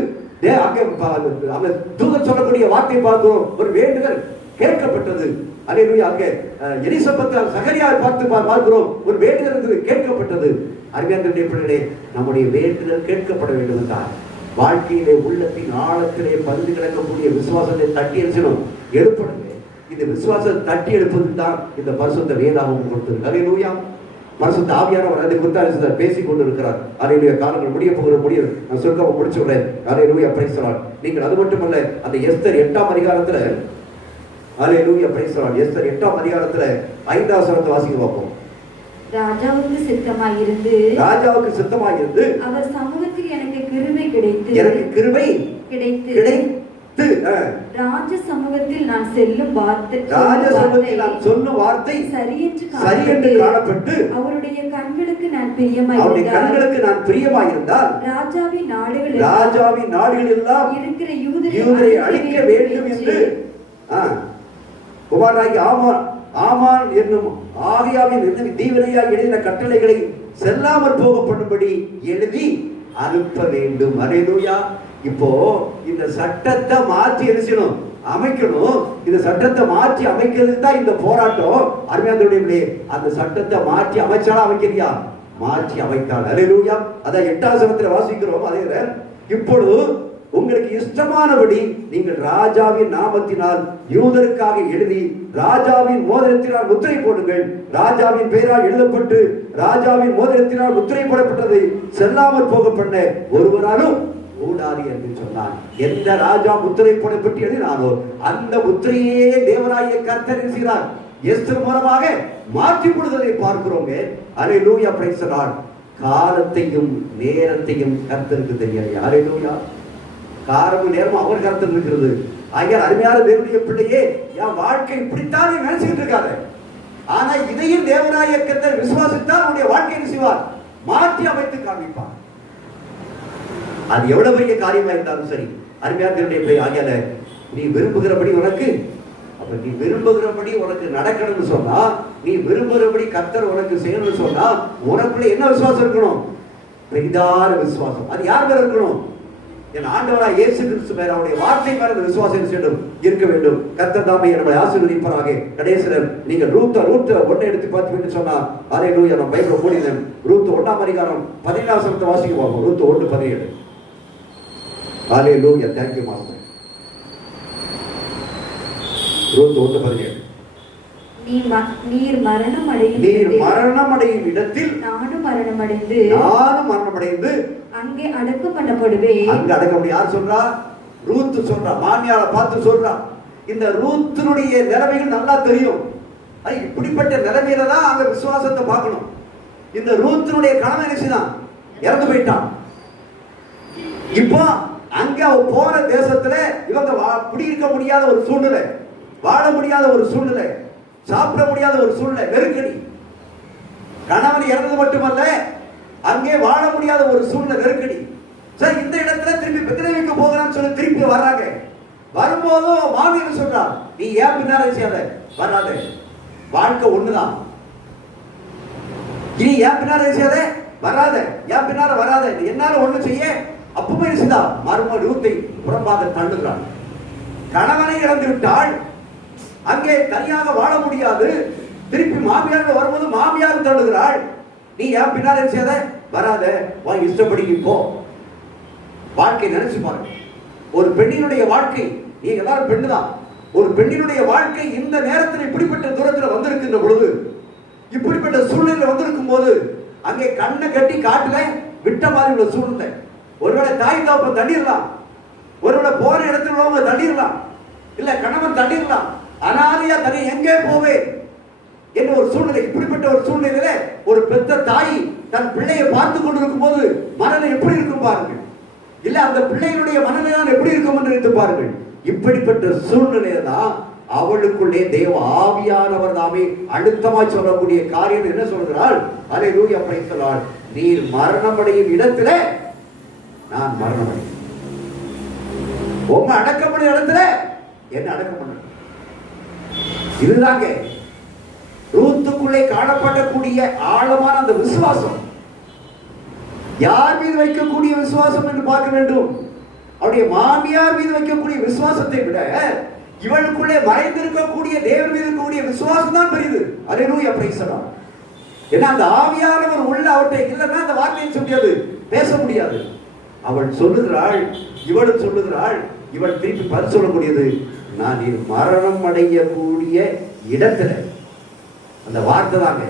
அங்க தூதன் சொல்லக்கூடிய வார்த்தை பார்க்கிறோம். ஒரு வேண்டுதல் கேட்கப்பட்டது. அல்லேலூயா. அங்கே எலிசபெத் சகரியாவை பார்க்கிறோம், ஒரு வேண்டுதல் கேட்கப்பட்டது. அருமையான பிள்ளைகளே, நம்முடைய வேண்டுதல் கேட்கப்பட வேண்டும் என்றால் வாழ்க்கையிலே உள்ளத்தின் ஆழத்திலே பதிந்து கிடக்கக்கூடிய விசுவாசத்தை தட்டி எழுப்பணும். இந்த விசுவாசத்தை தட்டி எடுப்பது தான் இந்த பரிசுத்த வேதாகமம் கொடுத்தது. அல்லேலூயா. பரிசுத்த ஆவியானவர் அதை குறித்து பேசிக் கொண்டிருக்கிறார். அல்லேலூயா. காலங்கள் முடிய போகிற நான் சுருக்கமா முடிச்சுடுறேன். அல்லேலூயா. Praise the Lord. நீங்கள் அது மட்டுமல்ல, அந்த எஸ்தர் 8ஆம் அதிகாரத்துல, அல்லேலூயா, பிரைஸ் தி லார்ட், எஸ்தர் 8ஆம் அதிகாரத்துல 5ஆம் வசனத்தை வாசிக்க பார்ப்போம். ராஜாவுக்கு சித்தமாயிருந்து அவர் சமூகத்தில் எனக்கு கிருபை கிடைத்து ராஜ சமூகத்தில் நான் சொல்லும் வார்த்தை சரியென்று காணப்பட்டு அவருடைய கண்களுக்கு நான் பிரியமாயிருந்தால் ராஜாவின் நாடுகள் எல்லாம் இருக்கிற யூதரை அழிக்க வேண்டும் என்று குமாரனாகிய ஆமான் என்னும் ஆகியாவின் தீவிரையாய் எழுதின கட்டளைகளை செல்லாமல் போக பண்ணும்படி எழுதி அனுப்ப வேண்டும். அல்லேலூயா. இப்போ இந்த சட்டத்தை மாற்றி அமைக்கணும். இந்த சட்டத்தை மாற்றி அமைக்கிறதுக்கு தான் இந்த போராட்டம். அருமையானவர்களே, அந்த சட்டத்தை மாற்றி அமைச்சாலும் அமைக்கலையா? மாற்றி அமைத்தால். அல்லேலூயா. அதான் 8ஆம் வசனத்துல வாசிக்கிறோம். அதே இப்பொழுது உங்களுக்கு இஷ்டமானபடி நீங்கள் ராஜாவின் நாமத்தினால் யூதருக்காக எழுதி ராஜாவின் மோதிரத்தினால் முத்திரை போடுங்கள். ராஜாவின் பெயரால் எழுதப்பட்டு ராஜாவின் மோதிரத்தினால் முத்திரை போடப்பட்டதை செல்லாமல் போக பண்ண ஒருவராலும் கூடாது என்று சொன்னார். எந்த ராஜா முத்திரை போடப்பட்டு எழுதினாரோ அந்த முத்திரையே தேவனாகிய கர்த்தர் செய்கிறார். எஸ்தர் மூலமாக மாற்றி விடுதலை பார்க்கிறோம். அல்லேலூயா. Praise the lord. காலத்தையும் நேரத்தையும் கர்த்தருக்கு தெரியாது. அல்லேலூயா. காரணமும் நேரமும் அவர் கருத்தில் இருக்கிறது. ஐயா, அருமையான தேவனுடைய பிள்ளையே, என் வாழ்க்கை இப்படித்தான் நீ நினைச்சுக்கிட்டு இருக்காத. ஆனா இதையும் தேவனாகிய கர்த்தர் விசுவாசித்தால் உன்னுடைய வாழ்க்கையை செய்வார், மாற்றி அமைத்து காண்பிப்பார். அது எவ்வளவு பெரிய காரியமா இருந்தாலும் சரி. அருமையான தேவனுடைய பிள்ளை, ஆகியால நீ விரும்புகிறபடி உனக்கு நடக்கணும்னு சொன்னா, நீ விரும்புகிறபடி கர்த்தர் உனக்கு செய்யணும்னு சொன்னா, உனக்குள்ள என்ன விசுவாசம் இருக்கணும்? பெரிதான விசுவாசம். அது யார் மேல இருக்கணும்? என் ஆண்டவராகிய இயேசு கிறிஸ்து மேல், அவருடைய வார்த்தை மேல் விசுவாசம் இருக்க வேண்டும். கர்த்தர் தாமே நம்மை ஆசீர்வதிப்பாராக. கடைசியில் நீங்கள் ரூத் 1 எடுத்து பார்த்தீங்கன்னு சொன்னா, அல்லேலூயா, நான் பைபிளை மூடினேன். ரூத் 1ஆம் அதிகாரம் 17ஆம் வசனத்தை வாசிக்க பார்ப்போம். Ruth 1:17. Hallelujah. Thank you master. Ruth 1:17. நீர் மரணம் அடையும் இடத்தில் நானும் மரணமடைந்து அங்கே அடக்கம் பண்ணப்படுவேன். அங்க அடக்கம். யார் சொல்றா? ரூத் சொல்றா. மாமியார பார்த்து சொல்றா. இந்த ரூத்தினுடைய நிலைமைகள் நல்லா தெரியும். இப்படிப்பட்ட நிலைமையில தான் அங்க விசுவாசத்தை பார்க்கணும். இந்த ரூத்தினுடைய கணவன் நினைச்சுதான் இறந்து போயிட்டான். இப்போ அங்க போற தேசத்துல இவங்க குடியிருக்க முடியாத ஒரு சூழ்நிலை, வாழ முடியாத ஒரு சூழ்நிலை, சாப்பிட முடியாத ஒரு சூழ்நிலை, நெருக்கடி. கணவன் இறந்தது மட்டுமல்ல, அங்கே வாழ முடியாத ஒரு சூழ்நிலை, நெருக்கடி. சார், இந்த இடத்துல திருப்பி பெத்லகேமுக்கு போகலாம்னு சொல்லி திருப்பி வர்றாங்க. வரும்போதும் மாமியார் சொல்றா, நீ ஏன் பின்னால செய்யாத, வராத, வாழ்க்கை ஒண்ணுதான், நீ ஏன் பின்னால செய்யாத, வராத, ஏன் பின்னால வராத, என்னால ஒண்ணு செய்ய. அப்பவே செய்தா மருமகள் ரூத்தை புறம்பாக தள்ளுகிறாள். கணவனை இழந்து விட்டாள், அங்கே தனியாக வாழ முடியாது. திருப்பி மாமியார் வரும்போது மாமியார் தள்ளுகிறாள். நீ ஏன் பின்னால செய்யாத, வராத, உன் இஷ்டப்படி போ. வாழ்க்கை நினைச்சு பாருங்க. ஒரு பெண்ணினுடைய வாழ்க்கை, நீங்க எல்லாரும் பெண்ணு தான், ஒரு பெண்ணினுடைய வாழ்க்கை இந்த நேரத்தில் இப்படிப்பட்ட தூரத்தில் வந்திருக்கின்ற பொழுது, இப்படிப்பட்ட சூழ்நிலை வந்திருக்கும் போது, அங்கே கண்ணை கட்டி காட்டுல விட்ட மாதிரி உள்ள சூழ்நிலை. ஒருவேளை தாய் தாப்ப தள்ளிடலாம், ஒருவேளை போற இடத்துல உள்ளவங்க தள்ளிடலாம், இல்ல கணவன் தள்ளிடலாம், அனாதையா தனி எங்கே போவேன் என்ன ஒரு சூழ்நிலை. இப்படிப்பட்ட ஒரு சூழ்நிலையில ஒரு பெத்த தாய் தன் பிள்ளையை பார்த்து கொண்டிருக்கும் போது மனநிலை எப்படி இருக்கும் பாருங்கள். இல்ல அந்த பிள்ளைகளுடைய மனநிலை எப்படி இருக்கும் என்று நினைத்து பாருங்கள். இப்படிப்பட்ட சூழ்நிலையில தான் அவளுக்குள்ளே தேவ ஆவியானவர் தாமே அழுத்தமாய் சொல்லக்கூடிய காரியம் என்ன சொல்கிறாள்? அல்லேலூயா, பிரைஸ் தி லார்ட். நீர் மரணமடையும் இடத்துல நான் மரணமடையும், உங்க அடக்கமடைய இடத்துல என்ன அடக்கம் பண்ண. இதுதாங்க ரூத்துக்குள்ளே காணப்படக்கூடிய ஆழமான அந்த விசுவாசம். யார் மீது வைக்கக்கூடிய விசுவாசம் என்று பார்க்க வேண்டும். அவருடைய மாமியார் மீது வைக்கக்கூடிய விசுவாசத்தை விட இவளுக்குள்ளே மறைந்திருக்கக்கூடிய தேவன் மீது இருக்கக்கூடிய விசுவாசம் தான் பெரியது. அல்லேலூயா, பிரைஸ் தி லார்ட். ஏன்னா அந்த ஆவியானவர் உள்ள அவர்கிட்ட இல்லைன்னா அந்த வார்த்தையை சொல்லியது பேச முடியாது. அவள் சொல்லுகிறாள், இவளும் சொல்லுகிறாள், இவள் திருப்பி பதில் சொல்லக்கூடியது, நான் நீ மரணம் அடையக்கூடிய இடத்துல, அந்த வார்த்தை தாங்க,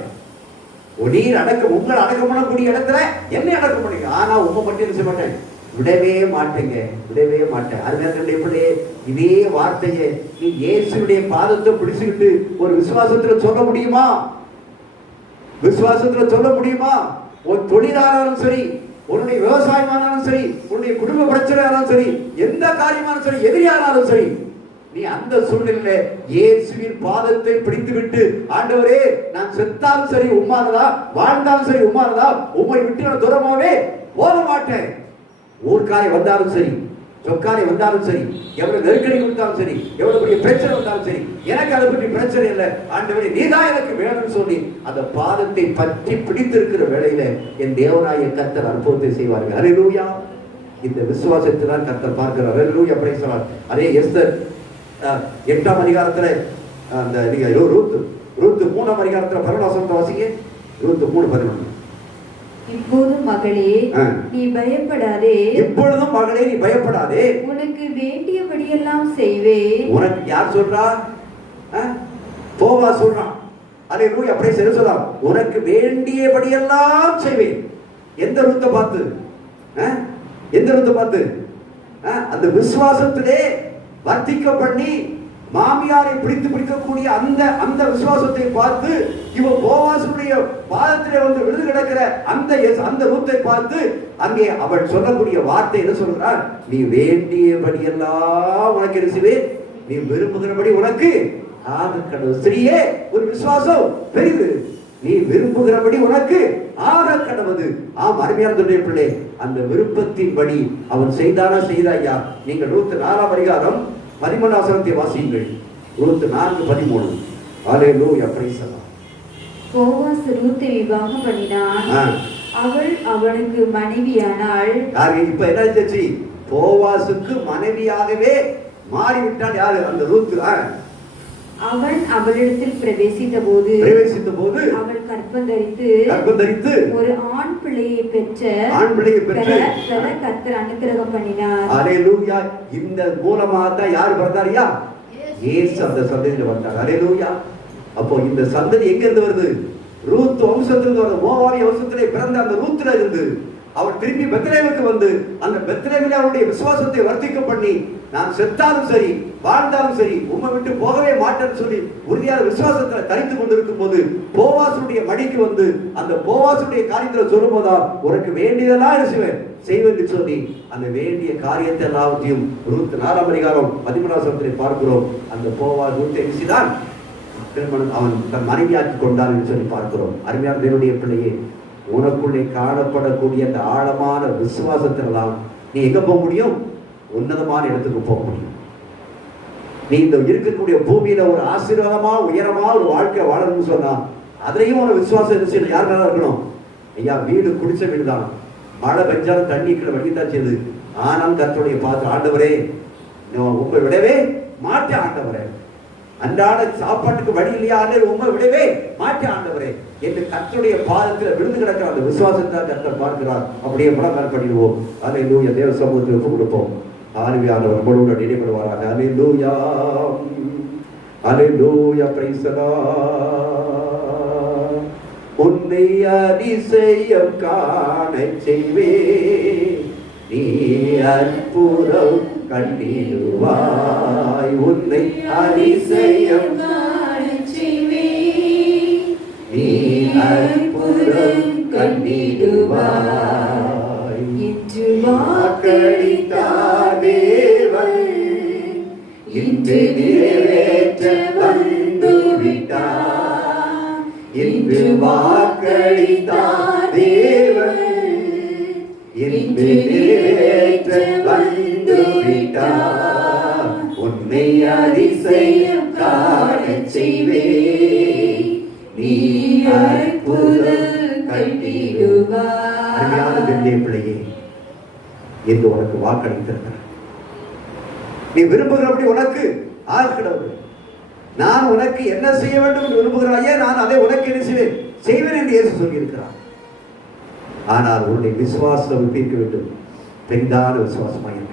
நீர் அடக்கம் உங்களை அடக்கம் பண்ணக்கூடிய இடத்துல என்ன அடக்கம் பண்ணுங்க, ஆனா உண்மை மட்டும் என்ன செய்ய மாட்டேன், விடவே மாட்டேங்க, விடவே மாட்டேன். அது எப்படி இதே வார்த்தையை நீ இயேசுடைய பாதத்தை பிடிச்சுக்கிட்டு ஒரு விசுவாசத்துல சொல்ல முடியுமா? விசுவாசத்துல சொல்ல முடியுமா? ஒரு தொழிலாளரும் சரி, உன்னுடைய விவசாயமானாலும் சரி, உன்னுடைய குடும்ப பிரச்சனையானாலும் சரி, எந்த காரியமானாலும் சரி, எதிரியானாலும் சரி, நீ அந்த சூழ்நிலையில இயேசுவின் பாதத்தை பிடித்து விட்டு, ஆண்டவரே நான் செத்தாலும் சரி உம்மானதா, வாழ்ந்தாலும் சரி உம்மானதா, உம்மை விட்டு நான் தூரமாவே போக மாட்டேன். ஊர்க்காரை வந்தாலும் சரி, சொக்காரை வந்தாலும் சரி, எவ்வளவு நெருக்கடி கொடுத்தாலும் சரி, எவ்வளவு பெரிய பிரச்சனை வந்தாலும் சரி, எனக்கு அதை பற்றி பிரச்சனை இல்லை, ஆண்டவரே நீதான் எனக்கு வேணும்னு சொல்லி அந்த பாதத்தை பற்றி பிடித்திருக்கிற வேளையில என் தேவனாய கர்த்தர் அற்புதத்தை செய்வார்கள். அல்லேலூயா. இந்த விசுவாசத்தை தான் கர்த்தர் பார்க்கிறார். அல்லேலூயா, பிரைஸ் தி லார்ட். அதே எஸ்தர் 8ஆம் அதிகாரத்துல அந்த நீங்க ரூத் 3ஆம் அதிகாரத்துல 11 வாசிங்க. ரூத் 3:11. இப்போதும் மகளே நீ பயப்படாதே, இப்பொழுதும் மகளே நீ பயப்படாதே, உனக்கு வேண்டியபடியெல்லாம் செய்வேன். உனக்கு யார் சொல்றா? போவா சொல்றான். அல்லேலூயா, அப்படியே சரி சொல்லலாம். உனக்கு வேண்டியபடியெல்லாம் செய்வேன். எந்த ரூத்தை பார்த்து? எந்த ரூத்தை பார்த்து? அந்த விசுவாசத்திலே வர்த்திக்க பண்ணி மாமியாரை பிடிக்கக்கூடிய அந்த விசுவாசத்தை பார்த்து இவன் போவாசுடைய பாதத்திலே வந்து விழுது கிடக்கிற அந்த ரூத்தை பார்த்து அங்கே அவள் சொல்லக்கூடிய வார்த்தை என்ன சொல்றார்? நீ வேண்டியபடியெல்லாம் உனக்கு என்ன செய்வேன், நீ விரும்புகிறபடி உனக்கு ஆக கடவுள். ஸ்திரீயே, ஒரு விசுவாசம் பெரிது, நீ விரும்புகிறபடி உனக்கு ஆக கடவுது. ஆம், அருமையான துணை பிள்ளை, அந்த விருப்பத்தின்படி அவன் செய்தானா செய்தாயா? நீங்கள் ரூத் 4ஆம் அதிகாரம் 13ஆம் வசனத்தை வாசியுங்கள். ரூத் 4:13. அல்லேலூயா, பிரைஸ் தி லார்ட். போவாஸ் ரூத்தை விவாகம் பண்ணினான், அவள் அவனுக்கு மனைவியானாள். இப்ப என்ன ஆச்சு? போவாசுக்கு மனைவியாகவே மாறிவிட்டாள். யாரு? அந்த ரூத். அவன் அவளிடத்தில் பிரவேசித்த போது அவள் கர்ப்பம் தரித்து ஒரு ஆண் பிள்ளையை பெற்ற கர்த்தர் அனுக்கிரகம் பண்ணினார். அல்லேலூயா. இந்த மூலமா தான் யார் பிறந்தாரியா? இயேசு அந்த சந்ததியில வந்தார். அல்லேலூயா. அப்போ இந்த சந்ததி எங்க இருந்து வருது? ரூத் வம்சத்திலிருந்து வருது. மோவாபிய வம்சத்திலே பிறந்த அந்த ரூத்ல இருந்து அவர் திரும்பி பெத்லெஹேமுக்கு வந்து அந்த பெத்லெஹேமிலே அவருடைய விசுவாசத்தை வர்த்திக்க பண்ணி, நான் செத்தாலும் சரி வாழ்ந்தாலும் சரி உம்மை விட்டு போகவே மாட்டேன்னு சொல்லி உறுதியான விசுவாசத்துல தரித்து கொண்டிருக்கும் போது போவாசுடைய மடிக்கு வந்து அந்த போவாசுடைய காரியத்துல சொல்லும் போதா உனக்கு வேண்டியதெல்லாம் செய்வேன் சொல்லி அந்த வேண்டிய காரியத்தை எல்லாவற்றையும் ரூத் 4ஆம் அதிகாரம் 13ஆம் வசனத்திலே பார்க்கிறோம். அந்த போவாஸ் ரூத்தை தான் அவன் தன் மனைவியாக்கி கொண்டான் என்று சொல்லி பார்க்கிறோம். அருமையான தேவனுடைய பிள்ளையே, உனக்குள்ளே காணப்படக்கூடிய அந்த ஆழமான விசுவாசத்திலாம் நீ எங்க போக முடியும்? உன்னதமான இடத்துக்கு போக முடியும். நீ இந்த இருக்கக்கூடிய பூமியில ஒரு ஆசீர்வாதமா உயரமா ஒரு வாழ்க்கை வாழணும்னு சொன்னா அதுலயும் ஒரு விசுவாசம் இருந்துச்சு. யார் நல்லா இருக்கணும்? ஐயா, வீடு குடிச்ச வீடு தான், மழை பெஞ்சாலும் தண்ணிக்குள்ள வடித்தான் செய்யுது. ஆனால் கர்த்தருடைய பார்த்து, ஆண்டவரே உங்களை விடவே மாட்டேன் ஆண்டவரே, அன்றாட சாப்பாட்டுக்கு வழி இல்லையா, உண்மை விடவே மாட்டேன் ஆண்டவரே என்று கர்த்தருடைய பாதத்தில் விழுந்து கிடக்கிற அந்த விசுவாசத்தை கர்த்தர் பார்க்கிறார். அப்படியே முழங்கால் பண்ணிடுவோம். அல்லேலூயா. தேவ சமூகத்தில் ஒப்பு கொடுப்போம். ஆவியானவர் நம்மளோடு இடைபடுவாராக. அல்லேலூயா, அல்லேலூயா, பிரைஸ் தி லார்ட். உன்னை அதிசயம் காணச் செய்வேன், நீ அற்புதம் கண்டிடுவாய். உன்னை அதிசயம் காணச் செய்வேன், நீ அற்புதம் கண்டிடுவாய் என்று வாக்களித்தார் தேவன், இன்று நிறைவேற்ற வந்துவிட்டார். இன்று வாக்களித்தார் தேவன், இன்று நிறைவேற்ற வந்துவிட்டார். உன்னை அதிசயம் காணச் செய்வேன், நீ அற்புதம் கண்டிடுவாய். அருமையான தேவனுடைய பிள்ளையே, என்று உனக்கு வாக்களித்திருக்கிறார். நீ விரும்புகிறபடி உனக்கு ஆகடவுள், நான் உனக்கு என்ன செய்ய வேண்டும் என்று விரும்புகிறாயே, நான் அதை உனக்கு என்ன செய்வேன் என்று இயேசு சொல்லியிருக்கிறார். ஆனால் உன்னுடைய விசுவாசம் எப்படி இருக்க வேண்டும்? பெரிதான விசுவாசமாக இருக்க வேண்டும்.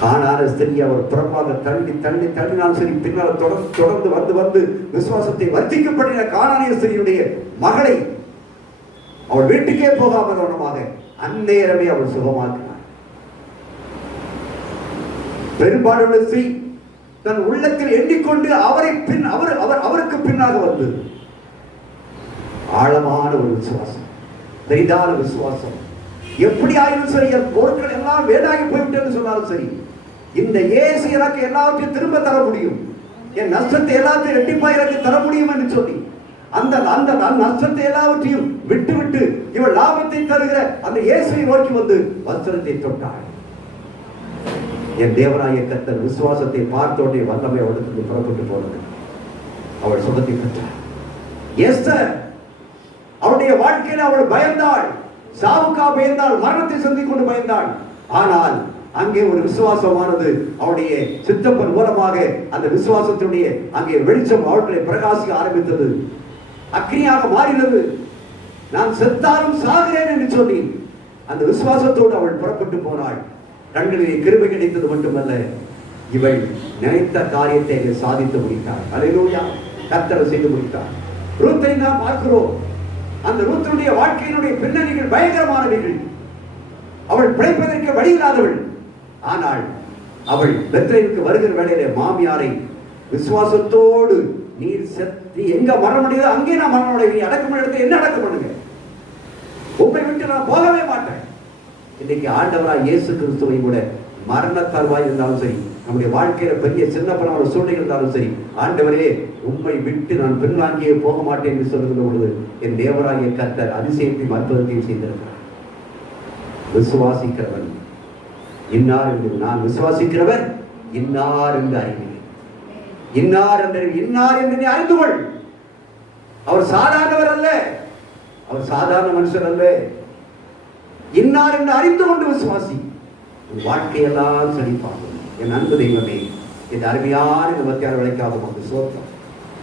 காணான ஸ்திரீ அவர் புறமாக தள்ளினாலும் சரி, பின்னால் தொடர்ந்து வந்து விசுவாசத்தை வர்த்திக்கப்படின காணானிய ஸ்திரீயுடைய மகளை அவள் வீட்டுக்கே போகாமல் கவனமாக அந்நேரமே அவள் சுகமாக்கினார். பெரும்பாலுள்ள ஸ்திரீ தன் உள்ளத்தில் எண்ணிக்கொண்டு அவருக்கு பின்னாக வந்து ஆழமான ஒரு விசுவாசம், பெரிதான விசுவாசம். எப்படி ஆயினும் சரி, என் பொருட்கள் எல்லாம் வேண்டாகி போய்விட்டேன்னு சொன்னாலும் சரி, இந்த இயேசு எனக்கு எல்லாத்தையும் திரும்ப தர முடியும், என் நஷ்டத்தை எல்லாத்தையும் ரெட்டிப்பா எனக்கு தர முடியும் என்று சொல்லி அந்த நஷ்டத்தை எல்லாவற்றையும் விட்டு இவள் லாபத்தை தருகிற அந்த இயேசுவை நோக்கி வந்து வஸ்திரத்தை தொட்டாள். என் தேவனாய கர்த்தர் விசுவாசத்தை பார்த்தோடே வல்லமை அவளுக்கு புறப்பட்டு போனது. அவள் சுகத்தை பெற்றாள். எஸ்தர் அவளுடைய வாழ்க்கையில் அவள் பயந்தாள், சாவுக்கா பயந்தாள், மரணத்தை சந்திக் கொண்டு பயந்தாள். ஆனால் அங்கே ஒரு விசுவாசமானது அவருடைய சித்தப்பன் மூலமாக அந்த விசுவாசத்தினுடைய அங்கே வெளிச்சம் அவர்களை பிரகாசிக்க ஆரம்பித்தது, அக்னியாக மாறினது. நான் செத்தாலும் சாகிறேன் என்று சொல்லி அந்த விசுவாசத்தோடு அவள் புறப்பட்டு போனாள். கண்களிலே கிருபை கிடைத்தது மட்டுமல்ல, இவள் நினைத்த காரியத்தை சாதித்து முடித்தாள். அல்லேலூயா, கர்த்தர் செய்து முடித்தார். ரூத்தை நாம் பார்க்கிறோம். அந்த ரூத்தினுடைய வாழ்க்கையினுடைய பின்னணிகள் பயங்கரமானவைகள். அவள் பிழைப்பதற்கு வழி இல்லாதவள். ஆனால் அவள் பெத்லேமுக்கு வருகிற வேளையிலே மாமியாரை விசுவாசத்தோடு, நீர் செத்து எங்க மரணம் அடையுதோ அங்கே நான் மரணம் அடைவேன், நீ அடக்கம் எடுத்து என்ன அடக்கம் பண்ணுங்க, உண்மை விட்டு நான் போகவே மாட்டேன். இன்னைக்கு ஆண்டவராய் இயேசு கிறிஸ்துவை கூட மரண தருவாய் இருந்தாலும் சரி, நம்முடைய வாழ்க்கையில பெரிய சின்ன பணமான சூழ்நிலை இருந்தாலும் சரி, ஆண்டவரே உம்மை விட்டு நான் பின்வாங்கியே போக மாட்டேன் என்று சொல்லுகிற பொழுது என் தேவராகிய கர்த்தர் அதிசயத்தையும் அற்புதத்தையும் செய்திருக்கிறார். விசுவாசிக்கிறவன் இன்னார் என்று, நான் விசுவாசிக்கிறவர் இன்னார் என்று அறிவேன், இன்னார் என்று நீ அறிந்து கொள். அவர் சாதாரணவர் அல்ல, அவர் சாதாரண மனுஷர் அல்ல. இன்னார் என்று அறிந்து கொண்டு விசுவாசி, வாழ்க்கையெல்லாம் செழிப்பாகும். என் அன்பு தெய்வமே, இந்த அருமையான இந்த மத்தியான விளைக்காக உமக்கு ஸ்தோத்திரம்.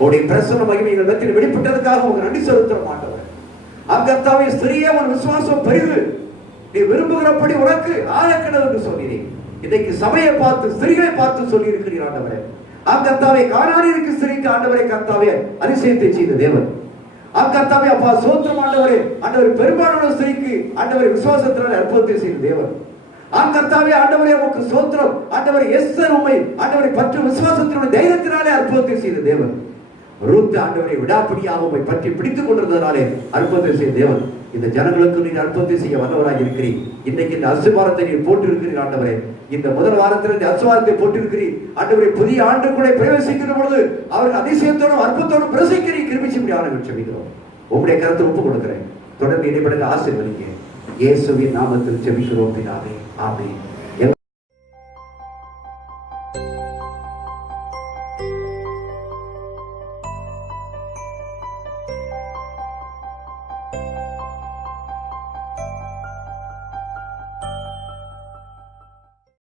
உடைய பிரசன்ன மகிமைகள் மத்தியில் வெளிப்பட்டதுக்காக உங்க நன்றி செலுத்த மாட்டவர். கர்த்தாவே, ஸ்திரீயே உன் விசுவாசம் பெரிது, நீ விரும்புகிறபடி உனக்கு ஆயக்கடவு என்று சொல்கிறேன். இன்றைக்கு சபையை பார்த்து ஸ்திரீகளை பார்த்து சொல்லி இருக்கிறீர் ஆண்டவரே. கர்த்தாவே, கானானியருக்கு ஸ்திரீக்கு ஆண்டவரே கர்த்தாவே அதிசயத்தை செய்த தேவன். கர்த்தாவே அப்பா சோத்திரம் ஆண்டவரே. ஆண்டவர் பெரும்பாலான ஸ்திரீக்கு ஆண்டவரை விசுவாசத்தினால் அற்புதத்தை செய்த தேவன். கர்த்தாவே ஆண்டவரே உமக்கு சோத்திரம். ஆண்டவரே எஸ்தர் உம்மை ஆண்டவரை பற்றி விசுவாசத்தினுடைய தைரியத்தினாலே அற்புதத்தை செய்த தேவன். ரூத் ஆண்டவரை விடாப்பிடியாக உம்மை பற்றி பிடித்துக் கொண்டிருந்ததாலே அற்புதத்தை செய்த தேவன். இந்த ஜனங்களுக்கு நீர் அற்புதத்தை செய்ய வல்லவராக இருக்கிறீர். இன்னைக்கு இந்த அசுவாரத்தை நீர் போட்டிருக்கிறீர் ஆண்டவரே. இந்த முதல் வாரத்தில் இந்த அசுவாரத்தை போட்டிருக்கிறீர் ஆண்டவரை. புதிய ஆண்டுக்குள்ளே பிரவேசிக்கிற பொழுது அவர் அதிசயத்தோடும் அற்புதத்தோடும் பிரசிக்கிறீர். கிருபிச்சும்படி ஆரம்பிச்சு செபிக்கிறோம். உங்களுடைய கருத்தை ஒப்புக் கொடுக்கிறேன். தொடர்ந்து இடைப்படங்க ஆசீர்வதிங்க. இயேசுவின் நாமத்தில் செபிக்கிறோம் பிதாவே. ஆமென்.